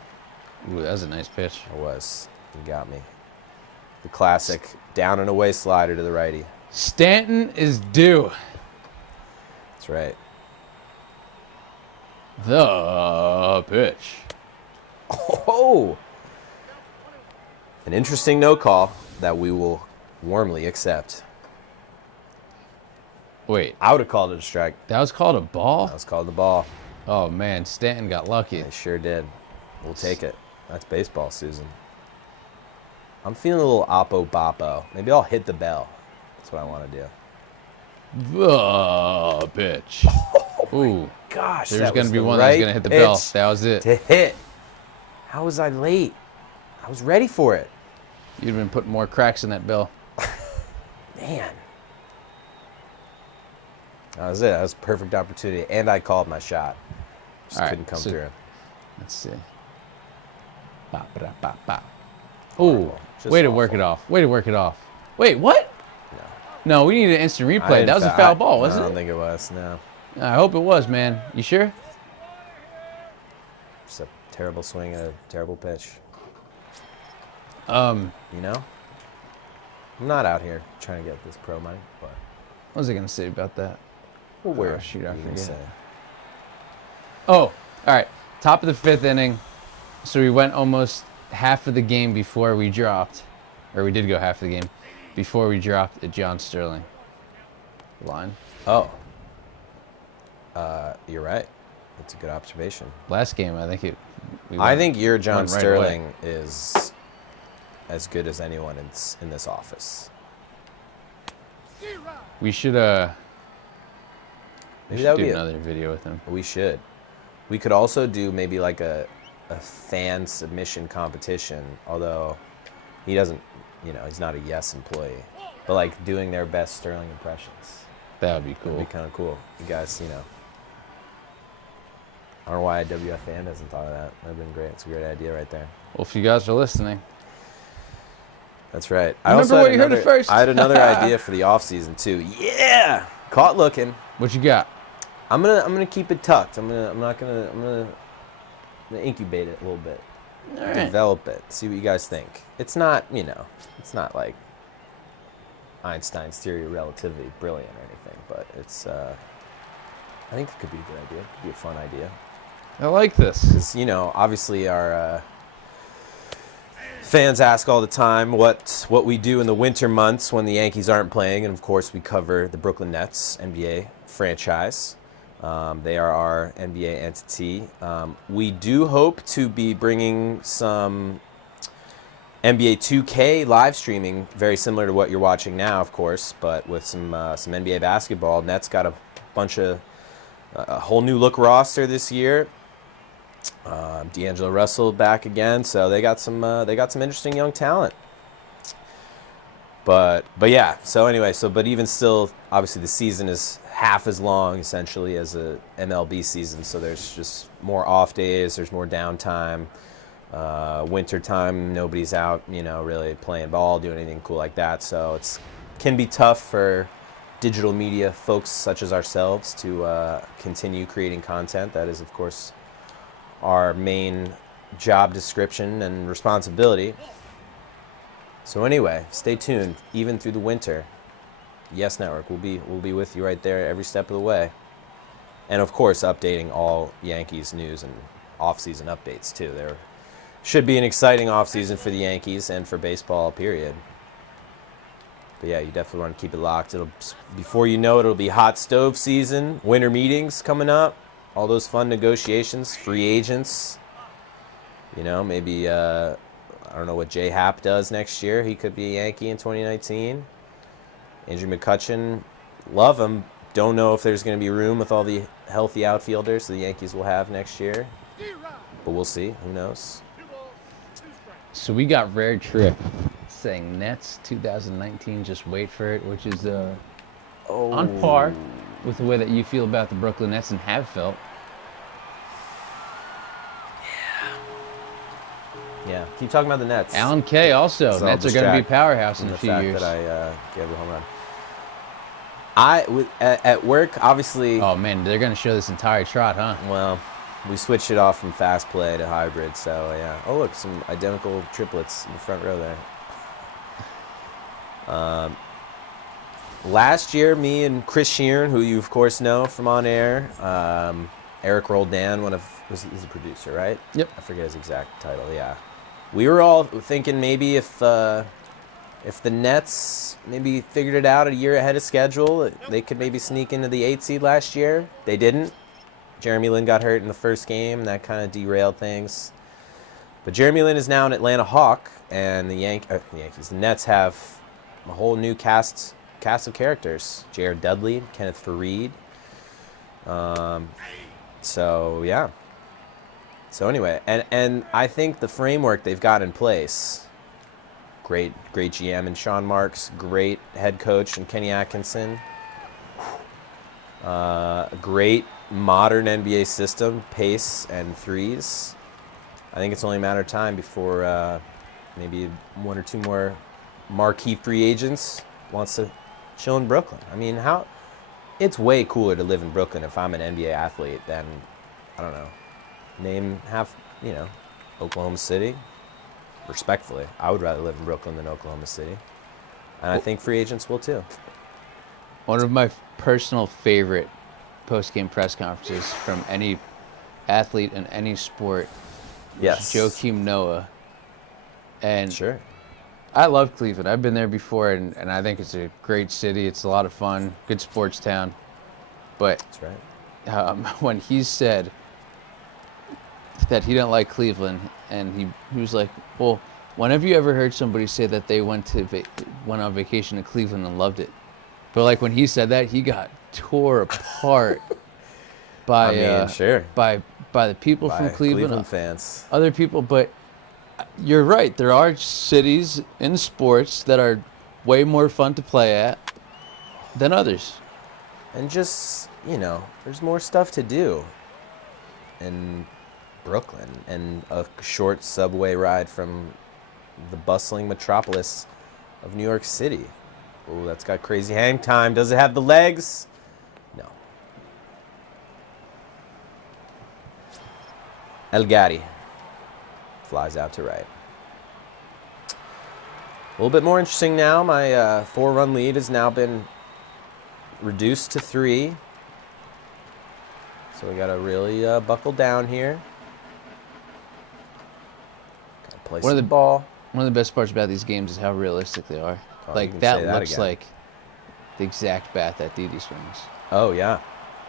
Ooh, that was a nice pitch. I was. You got me. The classic down and away slider to the righty. Stanton is due. That's right. The pitch. Oh! An interesting no call that we will warmly accept. Wait, I would have called it a strike. that was called a ball? That was called the ball. Oh, man, Stanton got lucky. I sure did. We'll take it. That's baseball, Susan. I'm feeling a little oppo-boppo. Maybe I'll hit the bell. That's what I want to do. The pitch. Ooh, Gosh, there's that going was to be the one that's right going to hit the bell. pitch That was it. to hit. How was I late? I was ready for it. You'd have been putting more cracks in that bell. Man. That was it. That was a perfect opportunity. And I called my shot. Just All right, couldn't come so- through. Let's see. Bop, bop, bop, bop. Ooh, Just way to awful. work it off. Way to work it off. Wait, what? No, we need an instant I replay. didn't That was a fa- foul I- ball, I wasn't don't it? think it was, no. I hope it was, man. You sure? Just a terrible swing and a terrible pitch. Um, You know? I'm not out here trying to get this pro money, but what was I going to say about that? well, where shoot, I you can forget. say. Oh, all right. Top of the fifth inning. So we went almost half of the game before we dropped, or we did go half of the game before we dropped a John Sterling line. Oh, You're right. That's a good observation. Last game, I think I think your John went right Sterling away. is as good as anyone in this office. We should Maybe that would do be another video with him. We should. We could also do maybe like a fan submission competition, although he doesn't, he's not a Yes employee, but like doing their best Sterling impressions. That would be cool. That'd be kind of cool. You guys, I don't know why WFAN hasn't thought of that. That'd been great. It's a great idea right there. Well, if you guys are listening. That's right. Remember what you heard it first. I had another idea for the off season too. Yeah, caught looking. What you got? I'm gonna keep it tucked. I'm gonna incubate it a little bit, All right. develop it, see what you guys think. It's not it's not like Einstein's theory of relativity, brilliant or anything, but it's I think it could be a good idea. It could be a fun idea. I like this. Because obviously our fans ask all the time what we do in the winter months when the Yankees aren't playing, and of course we cover the Brooklyn Nets, NBA franchise. They are our NBA entity. We do hope to be bringing some NBA 2K live streaming, very similar to what you're watching now, of course, but with some NBA basketball. Nets got a whole new look roster this year. D'Angelo Russell back again, so they got some interesting young talent. But yeah, so anyway, but even still, obviously the season is half as long essentially as a MLB season, so there's just more off days, there's more downtime. Winter time, nobody's out, really playing ball, doing anything cool like that. So can be tough for digital media folks such as ourselves to continue creating content. That is, of course, our main job description and responsibility. So anyway, stay tuned. Even through the winter, Yes Network will be with you right there every step of the way, and of course, updating all Yankees news and off-season updates too. There should be an exciting off-season for the Yankees and for baseball, period. But yeah, you definitely want to keep it locked. Before you know it, it'll be hot stove season, winter meetings coming up, all those fun negotiations, free agents. Maybe I don't know what J Happ does next year. He could be a Yankee in 2019. Andrew McCutchen, love him. Don't know if there's going to be room with all the healthy outfielders the Yankees will have next year, but we'll see. Who knows? So we got Rare Trip saying Nets 2019, just wait for it, which is on par with the way that you feel about the Brooklyn Nets and have felt. Yeah, keep talking about the Nets. Alan Kay also. So Nets are going to be a powerhouse in a few years. The fact that I gave a home run. At work, obviously. Oh man, they're going to show this entire trot, huh? Well, we switched it off from fast play to hybrid, so yeah. Oh look, some identical triplets in the front row there. Last year, me and Chris Sheeran, who you of course know from on air, Eric Roldan, he's a producer, right? Yep. I forget his exact title. Yeah. We were all thinking maybe if the Nets maybe figured it out a year ahead of schedule, they could maybe sneak into the 8th seed last year. They didn't. Jeremy Lin got hurt in the first game, and that kind of derailed things. But Jeremy Lin is now an Atlanta Hawk, and the Yankees, the Nets have a whole new cast of characters. Jared Dudley, Kenneth Faried. So yeah. So anyway, and I think the framework they've got in place, great GM and Sean Marks, great head coach and Kenny Atkinson, great modern NBA system, pace and threes. I think it's only a matter of time before maybe one or two more marquee free agents wants to chill in Brooklyn. I mean, it's way cooler to live in Brooklyn if I'm an NBA athlete than, I don't know, name half, Oklahoma City. Respectfully, I would rather live in Brooklyn than Oklahoma City. And I think free agents will too. One of my personal favorite post-game press conferences from any athlete in any sport was Joakim Noah. And sure. I love Cleveland. I've been there before, and I think it's a great city. It's a lot of fun, good sports town. But that's right. when he said that he didn't like Cleveland, and he was like, well, when have you ever heard somebody say that they went on vacation to Cleveland and loved it? But like when he said that, he got tore apart by sure. by the people from Cleveland fans, other people. But you're right. There are cities in sports that are way more fun to play at than others. And just, there's more stuff to do in Brooklyn, and a short subway ride from the bustling metropolis of New York City. Oh, that's got crazy hang time. Does it have the legs? No. El Gatti flies out to right. A little bit more interesting now. My 4-run lead has now been reduced to 3. So we got to really buckle down here. Got to play some ball. One of the best parts about these games is how realistic they are. Oh, like that looks like the exact bat that Didi swings. Oh yeah.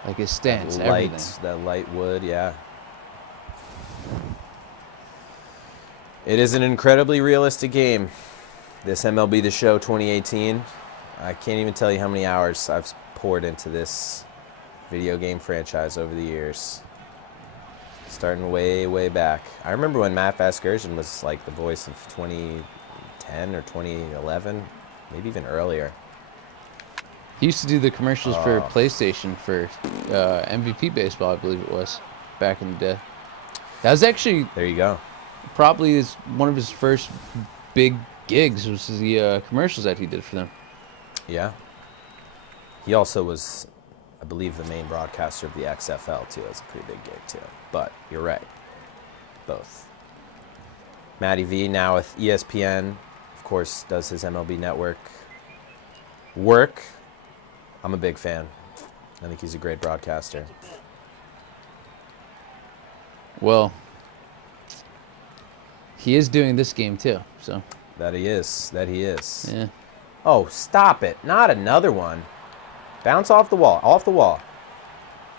Like his stance, everything. That light wood, yeah. It is an incredibly realistic game. This MLB The Show 2018. I can't even tell you how many hours I've poured into this video game franchise over the years. Starting way, way back. I remember when Matt Vasgersian was like the voice of 2010 or 2011, maybe even earlier. He used to do the commercials for PlayStation for MVP Baseball, I believe it was, back in the day. That was actually... There you go. Probably one of his first big gigs was the commercials that he did for them. Yeah. He also was, I believe, the main broadcaster of the XFL, too. That's a pretty big gig, too. But you're right. Both. Matty V, now with ESPN, of course, does his MLB Network work. I'm a big fan. I think he's a great broadcaster. Well, he is doing this game, too, so. That he is. Yeah. Oh, stop it. Not another one. Bounce off the wall. Off the wall.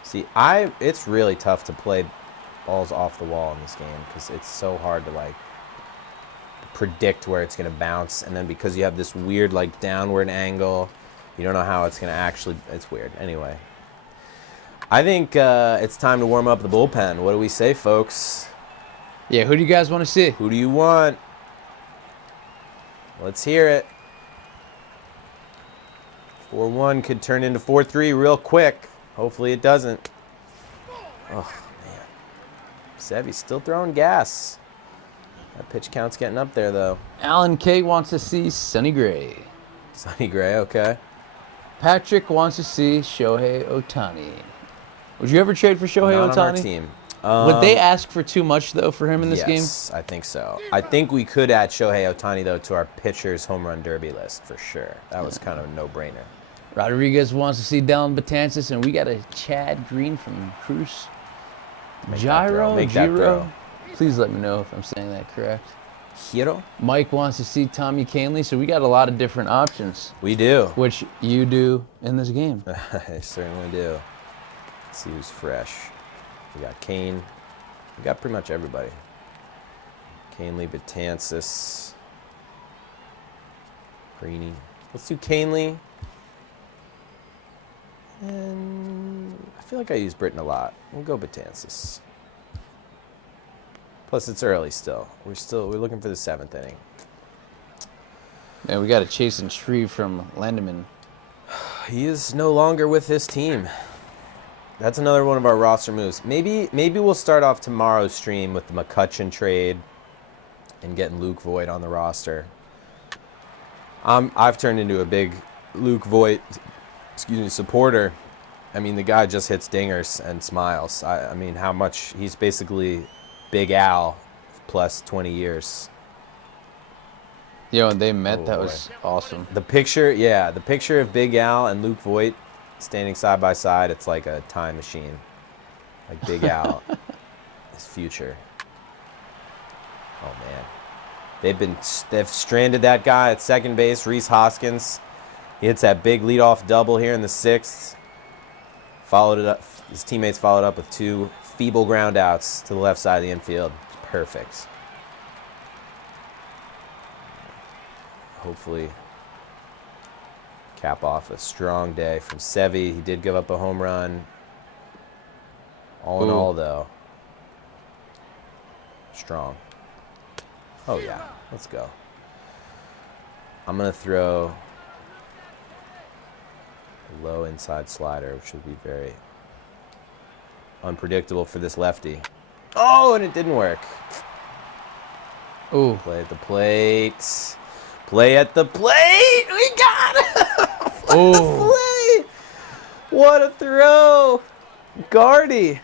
See, it's really tough to play balls off the wall in this game because it's so hard to, like, predict where it's going to bounce. And then because you have this weird, like, downward angle, you don't know how it's going to actually... It's weird. Anyway. I think it's time to warm up the bullpen. What do we say, folks? Yeah, who do you guys want to see? Who do you want? Let's hear it. 4-1 could turn into 4-3 real quick. Hopefully it doesn't. Oh, man. Sevy's still throwing gas. That pitch count's getting up there, though. Alan K. wants to see Sonny Gray. Sonny Gray, okay. Patrick wants to see Shohei Ohtani. Would you ever trade for Shohei Ohtani? Not on our team. Would they ask for too much, though, for him in this game? Yes, I think so. I think we could add Shohei Ohtani, though, to our pitchers' home run derby list, for sure. That was kind of a no-brainer. Rodriguez wants to see Dellin Betances, and we got a Chad Green from Cruz. Giro. Please let me know if I'm saying that correct. Hiro? Mike wants to see Tommy Kahnle, so we got a lot of different options. We do. Which you do in this game. I certainly do. Let's see who's fresh. We got Kane. We got pretty much everybody. Kahnle, Betances, Greeny. Let's do Kahnle. And I feel like I use Britton a lot. We'll go Betances. Plus, it's early still. We're looking for the 7th inning. Man, we got a Chasen Shreve from Landeman. He is no longer with his team. That's another one of our roster moves. Maybe we'll start off tomorrow's stream with the McCutchen trade and getting Luke Voigt on the roster. I've turned into a big Luke Voigt, supporter. I mean, the guy just hits dingers and smiles. I mean, how much he's basically Big Al plus 20 years. Yo, and they met. That was awesome. The picture of Big Al and Luke Voigt standing side by side, it's like a time machine. Like Big Al, his future. Oh man, they've stranded that guy at second base, Rhys Hoskins. He hits that big leadoff double here in the 6th. Followed it up. His teammates followed up with 2 feeble ground outs to the left side of the infield. Perfect. Hopefully cap off a strong day from Sevy. He did give up a home run. All in all, though, strong. Oh, yeah. Let's go. I'm going to throw a low inside slider, which would be very unpredictable for this lefty. Oh, and it didn't work. Ooh. Play at the plate. Play at the plate. We got it. Play. What a throw. Gardy.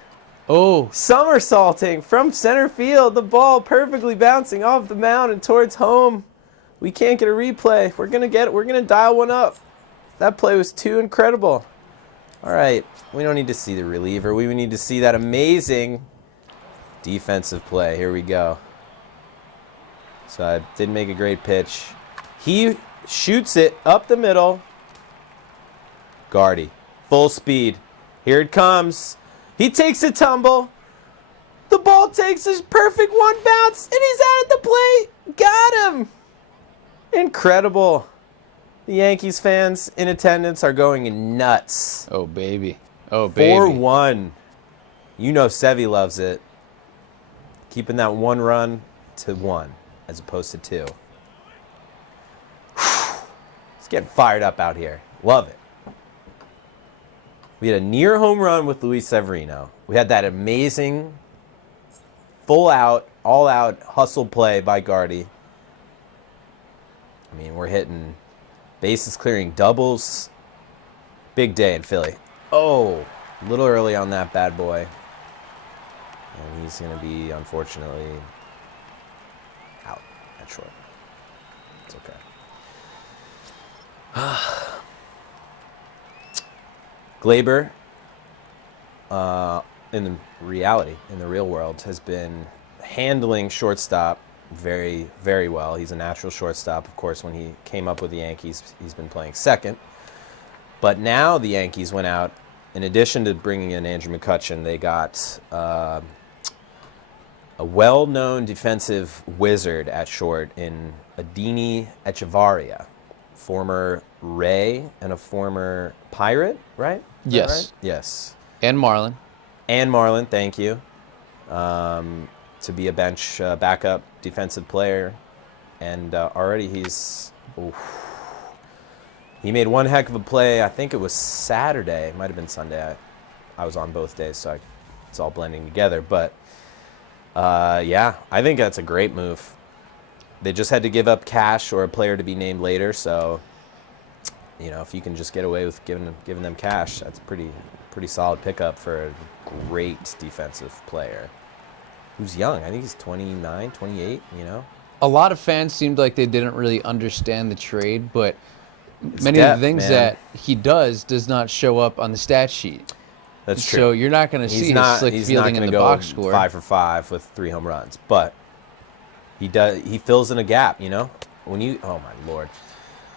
Oh. Somersaulting from center field. The ball perfectly bouncing off the mound and towards home. We can't get a replay. We're going to get it. We're going to dial one up. That play was too incredible. All right. We don't need to see the reliever. We need to see that amazing defensive play. Here we go. So I didn't make a great pitch. He shoots it up the middle. Gardy, full speed. Here it comes. He takes a tumble. The ball takes a perfect one bounce, and he's out at the plate. Got him. Incredible. The Yankees fans in attendance are going nuts. Oh, baby. Oh, baby. 4-1. You know Sevy loves it. Keeping that 1 run to 1 as opposed to 2. It's getting fired up out here. Love it. We had a near home run with Luis Severino. We had that amazing full out, all out hustle play by Gardy. I mean, we're hitting bases clearing doubles. Big day in Philly. Oh, a little early on that bad boy. And he's going to be, unfortunately, out at short. It's okay. Glaber, in the reality, in the real world, has been handling shortstop very, very well. He's a natural shortstop. Of course, when he came up with the Yankees, he's been playing second. But now the Yankees went out, in addition to bringing in Andrew McCutchen, they got a well-known defensive wizard at short in Adini Echevarria, former Ray and a former Pirate, right? Is Yes. that right? Yes. And Marlin. And Marlin, thank you. To be a bench backup defensive player. And already he's... Oof. He made one heck of a play. I think it was Saturday. It might have been Sunday. I was on both days, so it's all blending together. But, yeah, I think that's a great move. They just had to give up cash or a player to be named later. So, you know, if you can just get away with giving them cash, that's pretty solid pickup for a great defensive player who's young. I think he's 29, 28, you know. A lot of fans seemed like they didn't really understand the trade, but many depth, of the things man. that he does not show up on the stat sheet. That's true. So you're not going to see his slick fielding in the box score. 5 for 5 with 3 home runs, but he fills in a gap, you know. When you oh my lord,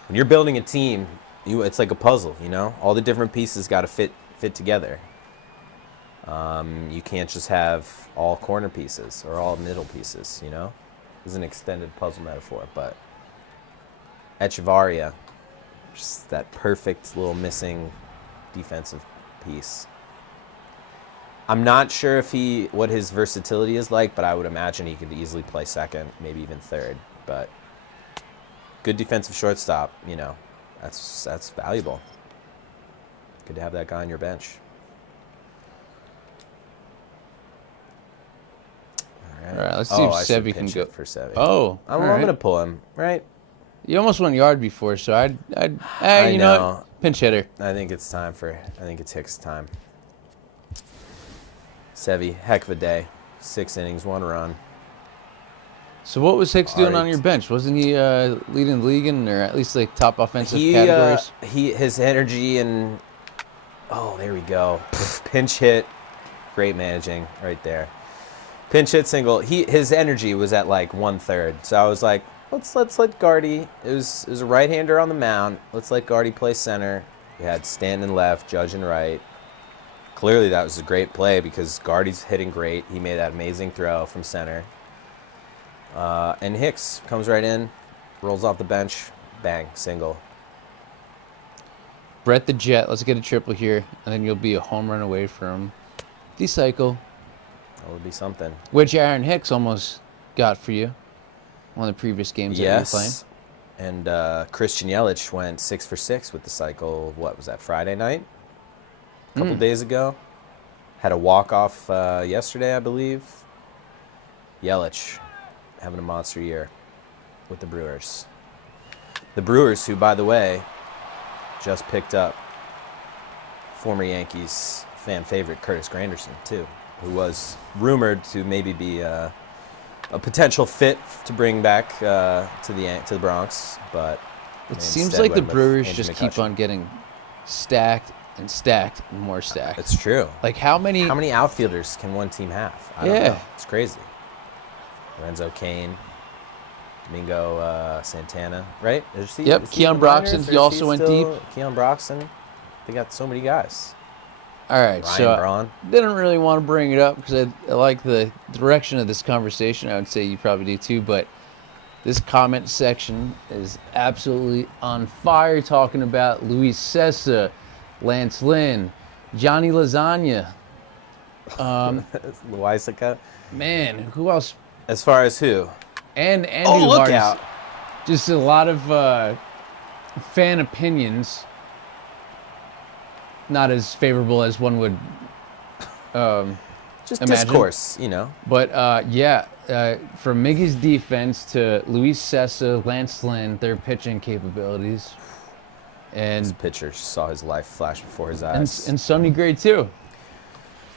when you're building a team, it's like a puzzle, you know. All the different pieces got to fit together. You can't just have all corner pieces or all middle pieces, you know. This is an extended puzzle metaphor, but Echevarria, just that perfect little missing defensive piece. I'm not sure what his versatility is like, but I would imagine he could easily play second, maybe even third. But good defensive shortstop, you know, that's valuable. Good to have that guy on your bench. All right, let's see if I should Sevy can pinch go it for Sevy. Oh, I'm all right. going to pull him, right? You almost went yard before, so I'd you know what? Pinch hitter. I think it's Hicks' time. Sevy, heck of a day. 6 innings, 1 run. So what was Hicks doing on Alright. your bench? Wasn't he leading the league in, or at least like top offensive categories? His energy and there we go. Pinch hit, great managing right there. Pinch hit single. His energy was at like 1/3. So I was like, let's let Gardy. It was a right-hander on the mound. Let's let Gardy play center. We had Stanton left, Judge and right. clearly that was a great play because Guardy's hitting great. He made that amazing throw from center. And Hicks comes right in, rolls off the bench, bang, single. Brett the Jet, let's get a triple here, and then you'll be a home run away from the cycle. That would be something. Which Aaron Hicks almost got for you one of the previous games that you were playing. And Christian Yelich went 6 for 6 with the cycle. What was that, Friday night? A couple days ago. Had a walk-off yesterday, I believe. Yelich having a monster year with the Brewers. The Brewers, who, by the way, just picked up former Yankees fan favorite Curtis Granderson, too, who was rumored to maybe be a potential fit to bring back to the Bronx, but it seems like the Brewers just keep on getting stacked and stacked and more stacked. It's true. Like how many outfielders can one team have? I don't know. It's crazy. Lorenzo Cain, Domingo Santana, right? Yep, Keon Broxton. He also went deep. Keon Broxton. They got so many guys. All right, Ryan so Braun. I didn't really want to bring it up because I like the direction of this conversation. I would say you probably do too, but this comment section is absolutely on fire talking about Luis Cessa, Lance Lynn, Johnny Lasagna. Loisaca. Man, who else? As far as who? And Andy look out. Just a lot of fan opinions. Not as favorable as one would just imagine. Discourse, you know. But from Miggy's defense to Luis Cessa, Lance Lynn, their pitching capabilities, and His pitcher saw his life flash before his eyes. and Sonny Gray too.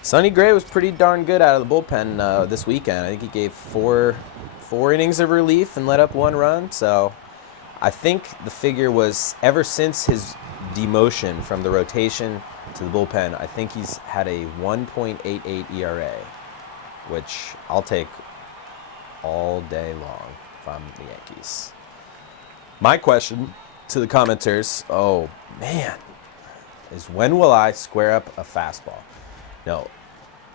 Sonny Gray was pretty darn good out of the bullpen this weekend. I think he gave four innings of relief and let up 1 run. So I think the figure was ever since his demotion from the rotation to the bullpen, I think he's had a 1.88 ERA, which I'll take all day long if I'm the Yankees. My question to the commenters, oh man, is when will I square up a fastball? No.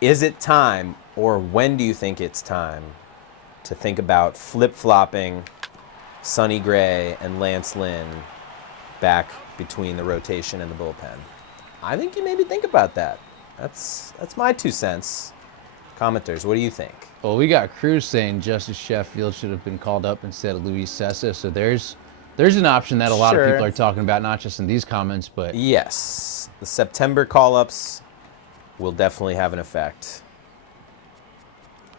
Is it time, or when do you think it's time to think about flip-flopping Sonny Gray and Lance Lynn back between the rotation and the bullpen? I think you maybe think about that. That's my 2 cents. Commenters, what do you think? Well, we got Cruz saying Justice Sheffield should have been called up instead of Luis Cessa, so there's an option that a lot of people are talking about, not just in these comments, but yes, the September call-ups will definitely have an effect.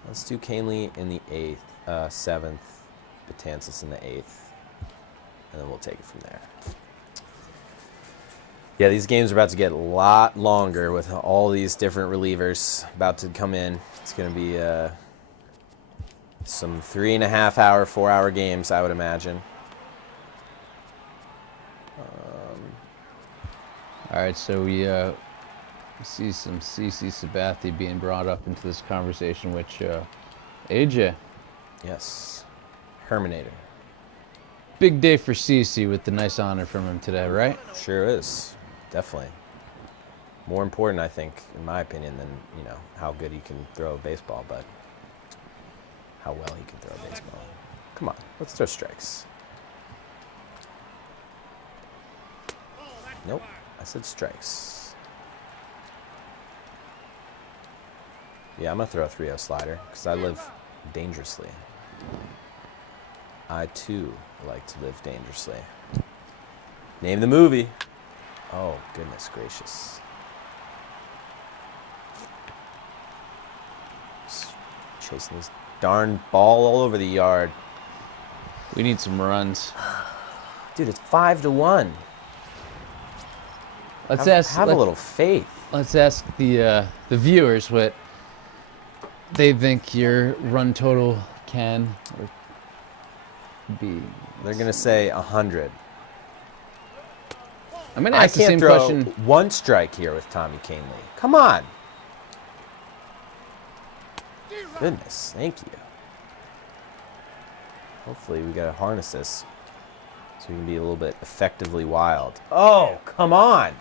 Let's do Canely in the 8th, 7th, Betances in the 8th, and then we'll take it from there. Yeah, these games are about to get a lot longer with all these different relievers about to come in. It's going to be some 3.5 hour, 4 hour games, I would imagine. All right, so we see some CC Sabathia being brought up into this conversation, which AJ. Yes, Herminator. Big day for CC with the nice honor from him today, right? Sure is, definitely. More important, I think, in my opinion, than how good he can throw a baseball, but how well he can throw a baseball. Come on, let's throw strikes. Nope, I said strikes. Yeah, I'm going to throw a 3-0 slider because I live dangerously. I, too, like to live dangerously. Name the movie. Oh, goodness gracious. Just chasing this darn ball all over the yard. We need some runs. Dude, it's 5-1. Have a little faith. Let's ask the viewers what they think your run total can be. They're gonna say 100. I'm gonna ask the same question. One strike here with Tommy Canely. Come on. Goodness, thank you. Hopefully we gotta harness this so we can be a little bit effectively wild. Oh, come on.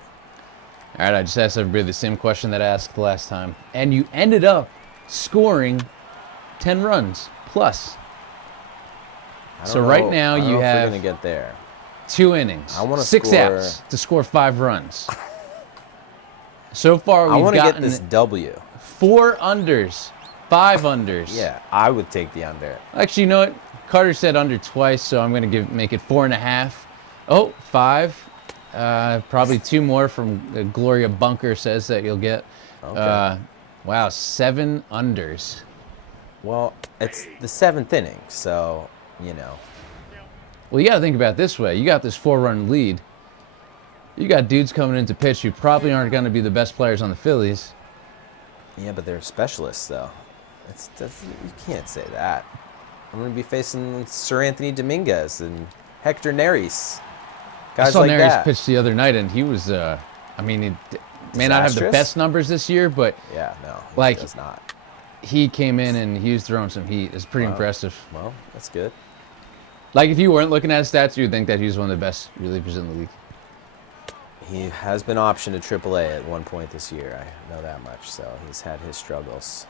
All right, I just asked everybody the same question that I asked the last time. And you ended up scoring 10 runs plus. So right now you have we're gonna get there. 2 innings, I want to 6 outs to score 5 runs. So far I we've want to get gotten this W. 4 unders, 5 unders. Yeah, I would take the under. Actually, you know what? Carter said under twice, so I'm gonna make it 4.5. Oh, 5. Probably 2 more from Gloria Bunker says that you'll get. Okay. Wow, 7 unders. Well, it's the 7th inning, so you know. Well, you got to think about it this way. You got this 4-run lead. You got dudes coming in to pitch who probably aren't going to be the best players on the Phillies. Yeah, but they're specialists, though. You can't say that. I'm going to be facing Sir Anthony Dominguez and Hector Neris. Guys I saw like Neris that. pitch the other night, and he was, he may not have the Disastrous? best numbers this year, but Yeah, no, he does not. He came in and he was throwing some heat. It's pretty impressive. Well, that's good. Like, if you weren't looking at his stats, you'd think that he was one of the best relievers in the league. He has been optioned to AAA at one point this year. I know that much, so he's had his struggles.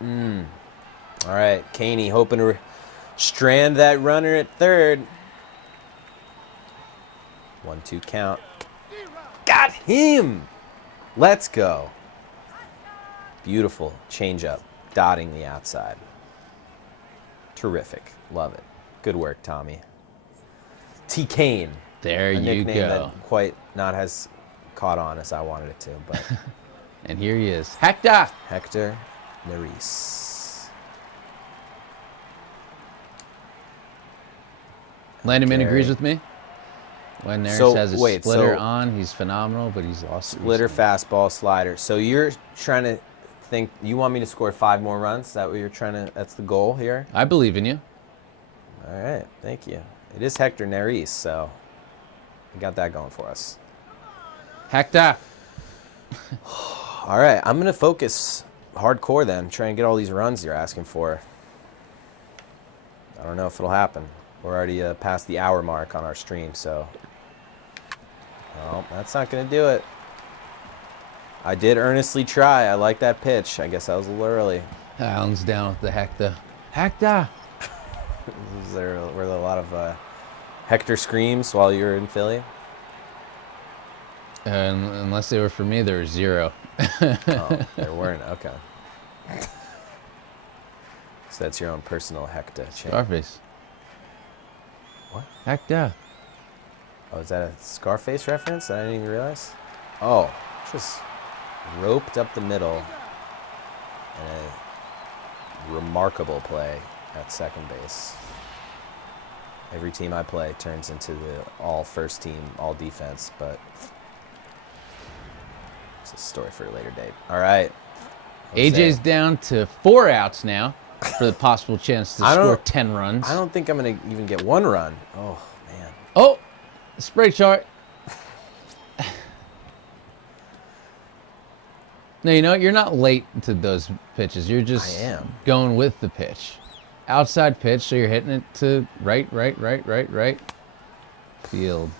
All right, Caney hoping to strand that runner at third. 1-2 count. Got him! Let's go. Beautiful changeup, dotting the outside. Terrific. Love it. Good work, Tommy. T. Kane. There A you nickname go. that quite not has caught on as I wanted it to, but And here he is. Hector! Hector Neris. Landerman Gary. agrees with me. When Neris So, has a wait, splitter so- on, he's phenomenal, but he's lost it Splitter, recently. fastball, slider. So you're trying to think, you want me to score 5 more runs? Is that what you're trying to, that's the goal here? I believe in you. All right, thank you. It is Hector Neris, so we got that going for us. Hector! All right, I'm going to focus hardcore then, try and get all these runs you're asking for. I don't know if it'll happen. We're already past the hour mark on our stream, so. Well, that's not going to do it. I did earnestly try. I like that pitch. I guess I was a little early. Allen's down with the Hector. Hector! Were there a lot of Hector screams while you were in Philly? Unless they were for me, there was 0. Oh, there weren't. Okay. So that's your own personal Hector chain. Scarface. What? Hector. Oh, is that a Scarface reference that I didn't even realize? Oh, just roped up the middle. And a remarkable play at second base. Every team I play turns into the all first team, all defense, but it's a story for a later date. All right. Jose. AJ's down to 4 outs now for the possible chance to score 10 runs. I don't think I'm going to even get 1 run. Oh, man. Oh, spray chart. No, you know what? You're not late to those pitches. You're just I am. going with the pitch. Outside pitch, so you're hitting it to right. Field.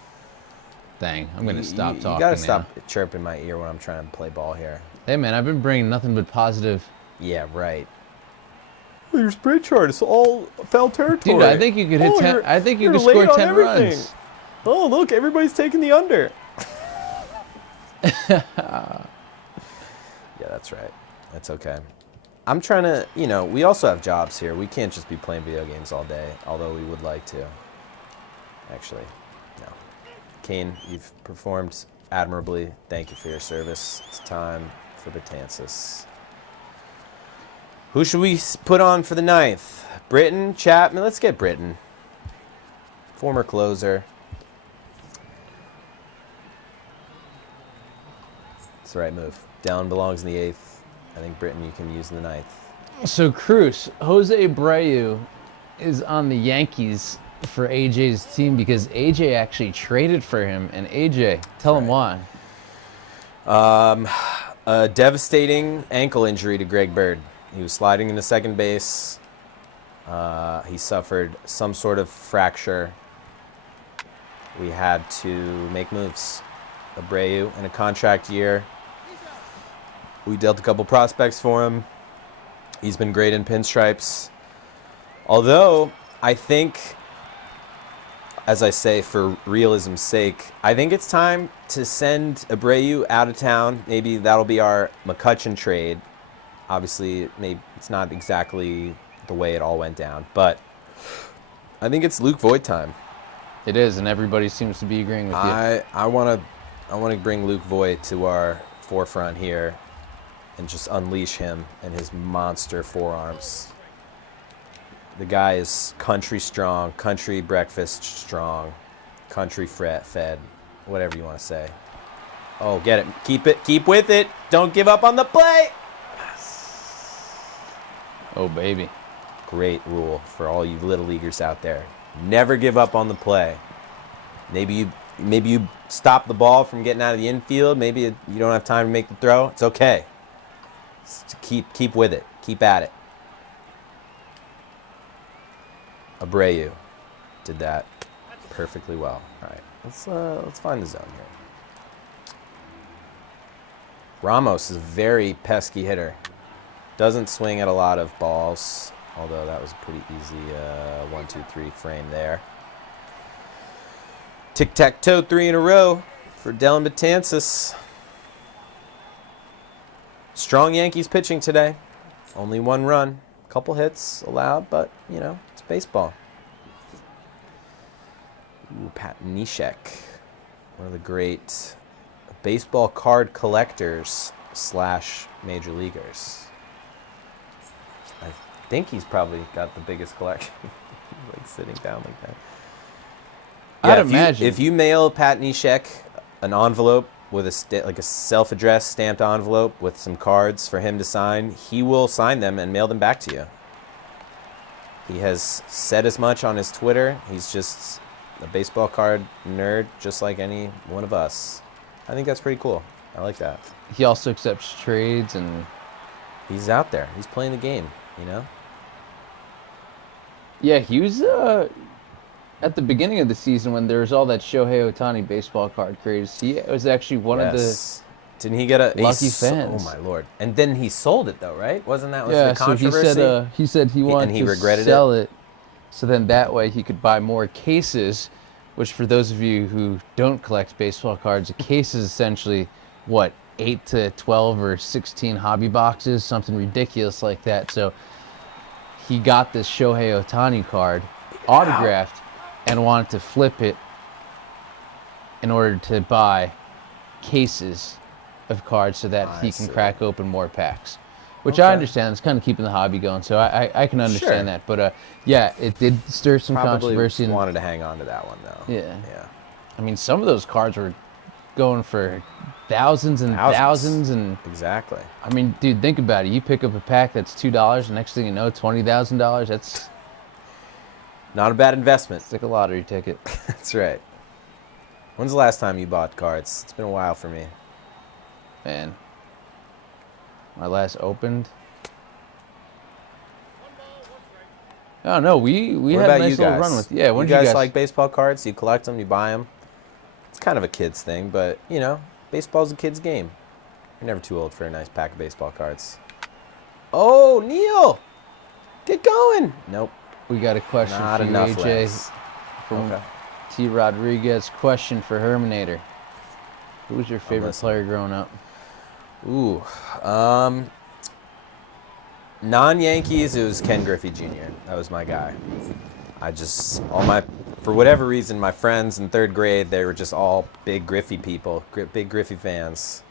Dang, I'm going to stop talking You got to now. stop chirping my ear when I'm trying to play ball here. Hey, man, I've been bringing nothing but positive. Yeah, right. Your spray chart is all foul territory. Dude, I think you could hit 10. I think you could score 10 runs. Oh, look, everybody's taking the under. Yeah, that's right. That's okay. I'm trying to, we also have jobs here. We can't just be playing video games all day, although we would like to. Actually, no. Kane, you've performed admirably. Thank you for your service. It's time for Betances. Who should we put on for the 9th? Britton, Chapman? Let's get Britton. Former closer. It's the right move. Down belongs in the 8th. I think Britton you can use in the 9th. So, Cruz, Jose Abreu is on the Yankees for AJ's team because AJ actually traded for him. And AJ, tell him why. A devastating ankle injury to Greg Bird. He was sliding into second base. He suffered some sort of fracture. we had to make moves. Abreu in a contract year. We dealt a couple prospects for him. He's been great in pinstripes. Although, I think, as I say, for realism's sake, I think it's time to send Abreu out of town. Maybe that'll be our McCutchen trade. Obviously, maybe it's not exactly the way it all went down, but I think it's Luke Voit time. It is, and everybody seems to be agreeing with you. I want to bring Luke Voit to our forefront here and just unleash him and his monster forearms. The guy is country strong, country breakfast strong, country fed, whatever you want to say. Oh, get it. Keep with it. Don't give up on the play. Oh, baby. Great rule for all you little leaguers out there. Never give up on the play. Maybe you stop the ball from getting out of the infield. Maybe you don't have time to make the throw. It's okay. Just keep with it. Keep at it. Abreu did that perfectly well. All right, let's find the zone here. Ramos is a very pesky hitter. Doesn't swing at a lot of balls, although that was a pretty easy 1-2-3 frame there. Tic-tac-toe, 3 in a row for Dellin Betances. Strong Yankees pitching today. Only 1 run. Couple hits allowed, but, it's baseball. Ooh, Pat Neshek, one of the great baseball card collectors / major leaguers. I think he's probably got the biggest collection. Like sitting down like that. I'd imagine. If you mail Pat Neshek an envelope with a self-addressed stamped envelope with some cards for him to sign, he will sign them and mail them back to you. He has said as much on his Twitter. He's just a baseball card nerd, just like any one of us. I think that's pretty cool. I like that. He also accepts trades, and he's out there. He's playing the game, Yeah, he was at the beginning of the season when there was all that Shohei Ohtani baseball card craze. He was actually one of the Didn't he get a lucky fans? Oh my lord! And then he sold it though, right? Wasn't that the So controversy? he said he wanted to sell it, so then that way he could buy more cases. Which, for those of you who don't collect baseball cards, a case is essentially 8 to 12 or 16 hobby boxes, something ridiculous like that. So he got this Shohei Ohtani card autographed and wanted to flip it in order to buy cases of cards so that he can crack open more packs. Which I understand. It's kind of keeping the hobby going, so I can understand that. But yeah, it did stir some controversy. Probably wanted to hang on to that one though. Yeah. I mean, some of those cards were going for thousands and exactly. I mean, dude, think about it. You pick up a pack that's $2, and next thing you know, $20,000. That's not a bad investment. It's like a lottery ticket. That's right. When's the last time you bought cards? It's been a while for me. Man. My last opened. Oh no, we had a nice little run with. Yeah, when you guys like baseball cards? You collect them, you buy them. It's kind of a kid's thing, but baseball's a kid's game. You're never too old for a nice pack of baseball cards. Oh, Neil, get going. Nope. We got a question Not for you, enough AJ. legs. From T. Rodriguez. Question for Herminator. Who was your favorite player growing up? Ooh, non-Yankees, it was Ken Griffey Jr. That was my guy. For whatever reason, my friends in 3rd grade, they were just all big Griffey people, big Griffey fans.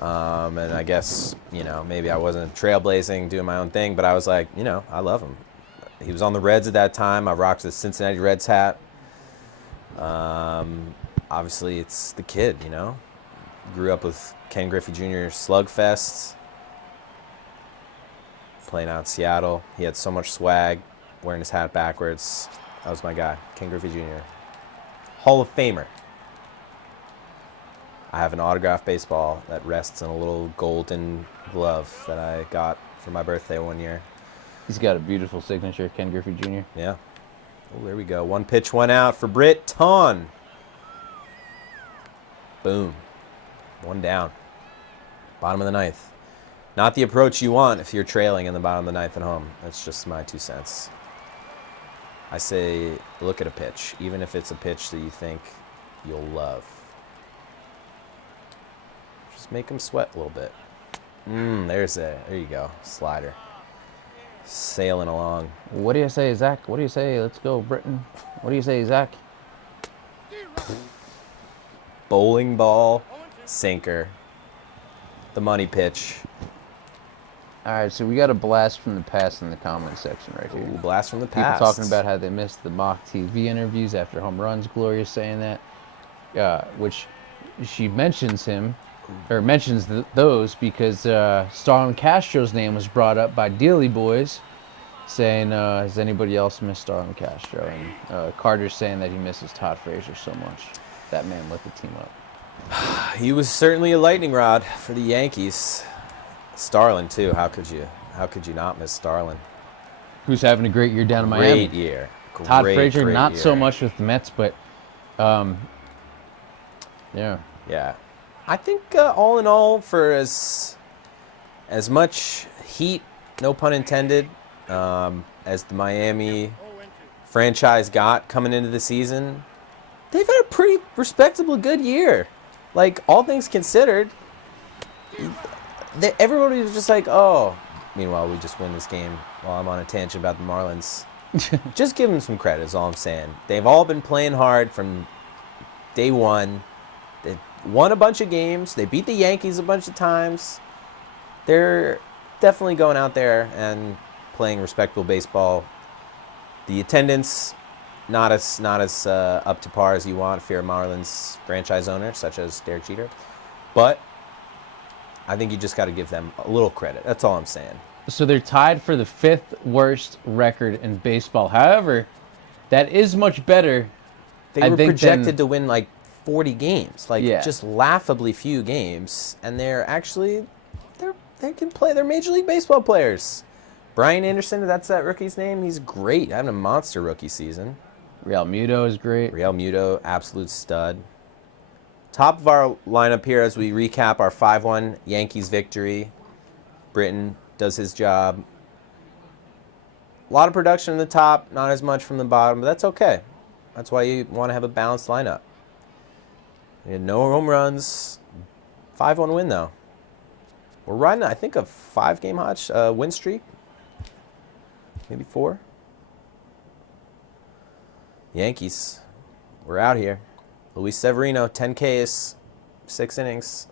And I guess, maybe I wasn't trailblazing, doing my own thing, but I was like, I love him. He was on the Reds at that time. I rocked the Cincinnati Reds hat. Obviously, it's the kid, Grew up with Ken Griffey Jr. Slugfest, playing out in Seattle. He had so much swag, wearing his hat backwards. That was my guy, Ken Griffey Jr. Hall of Famer. I have an autographed baseball that rests in a little golden glove that I got for my birthday one year. He's got a beautiful signature, Ken Griffey Jr. Yeah. Oh, there we go. 1 pitch, 1 out for Britt Ton. Boom. 1 down. Bottom of the ninth. Not the approach you want if you're trailing in the bottom of the ninth at home. That's just my 2 cents. I say look at a pitch, even if it's a pitch that you think you'll love. Just make them sweat a little bit. There you go. Slider. Sailing along. What do you say, Zach? What do you say? Let's go, Britain. What do you say, Zach? Bowling ball, sinker. The money pitch. All right, so we got a blast from the past in the comment section right here. Ooh, blast from the People past. talking about how they missed the mock TV interviews after home runs. Gloria saying that, which she mentions those because Starlin Castro's name was brought up by Dealey Boys, saying, has anybody else missed Starlin Castro? And Carter's saying that he misses Todd Frazier so much. That man lit the team up. He was certainly a lightning rod for the Yankees. Starlin too. How could you not miss Starlin? Who's having a great year down in Miami? Great year. Todd Frazier, great not year. so much with the Mets, but yeah. Yeah. I think all in all, for as much heat, no pun intended, as the Miami franchise got coming into the season, they've had a pretty respectable good year. Like, all things considered, everybody was just like, oh, meanwhile, we just win this game while I'm on a tangent about the Marlins. Just give them some credit is all I'm saying. They've all been playing hard from day one. They won a bunch of games. They beat the Yankees a bunch of times. They're definitely going out there and playing respectable baseball. The attendance, not as up to par as you want if you're a Marlins franchise owner, such as Derek Jeter. But I think you just got to give them a little credit. That's all I'm saying. So they're tied for the 5th worst record in baseball. However, that is much better. They were projected to win like 40 games, just laughably few games, and they're actually they can play. They're Major League Baseball players. Brian Anderson, that's that rookie's name. He's great, having a monster rookie season. Real Muto is great. Real Muto, absolute stud. Top of our lineup here as we recap our 5-1 Yankees victory. Britton does his job. A lot of production in the top, not as much from the bottom, but that's okay. That's why you want to have a balanced lineup. We had no home runs. 5-1 win, though. We're riding, I think, a 5-game win streak. Maybe 4. Yankees, we're out here. Luis Severino, 10 Ks, 6 innings.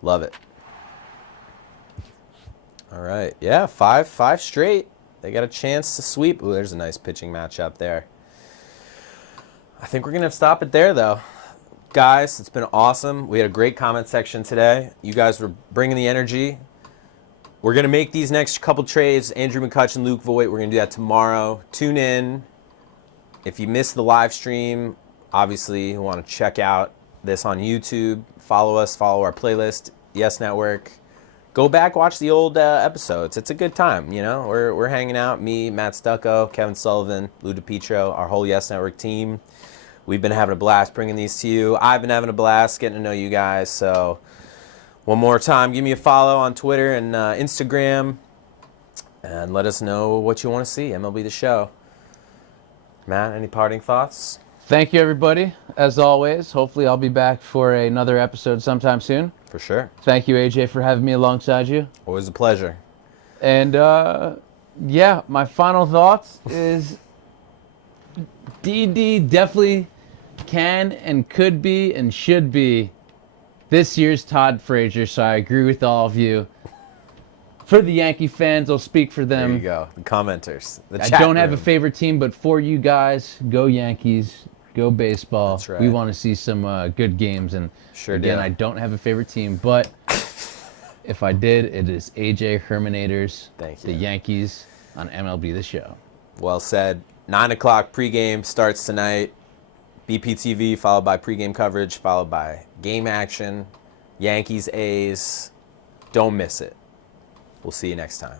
Love it. All right. Yeah, five straight. They got a chance to sweep. Ooh, there's a nice pitching matchup there. I think we're going to stop it there, though. Guys, it's been awesome. We had a great comment section today. You guys were bringing the energy. We're going to make these next couple trades. Andrew McCutchen, Luke Voigt. We're going to do that tomorrow. Tune in. If you missed the live stream, obviously you want to check out this on YouTube. Follow us. Follow our playlist, Yes Network. Go back, watch the old episodes. It's a good time, you know. We're hanging out. Me, Matt Stucco, Kevin Sullivan, Lou DiPietro, our whole Yes Network team. We've been having a blast bringing these to you. I've been having a blast getting to know you guys. So one more time, give me a follow on Twitter and Instagram. And let us know what you want to see. MLB The Show. Matt, any parting thoughts? Thank you, everybody. As always, hopefully I'll be back for another episode sometime soon. For sure. Thank you, AJ, for having me alongside you. Always a pleasure. And, yeah, my final thoughts is DD definitely can and could be and should be this year's Todd Frazier. So I agree with all of you. For the Yankee fans, I'll speak for them. There you go. The commenters. I don't have a favorite team, but for you guys, go Yankees, go baseball. That's right. We want to see some good games. And Sure again, do. I don't have a favorite team, but if I did, it is AJ Hermanators, Thank the you. Yankees on MLB The Show. Well said. 9 o'clock pregame starts tonight. BPTV followed by pregame coverage, followed by game action. Yankees, A's. Don't miss it. We'll see you next time.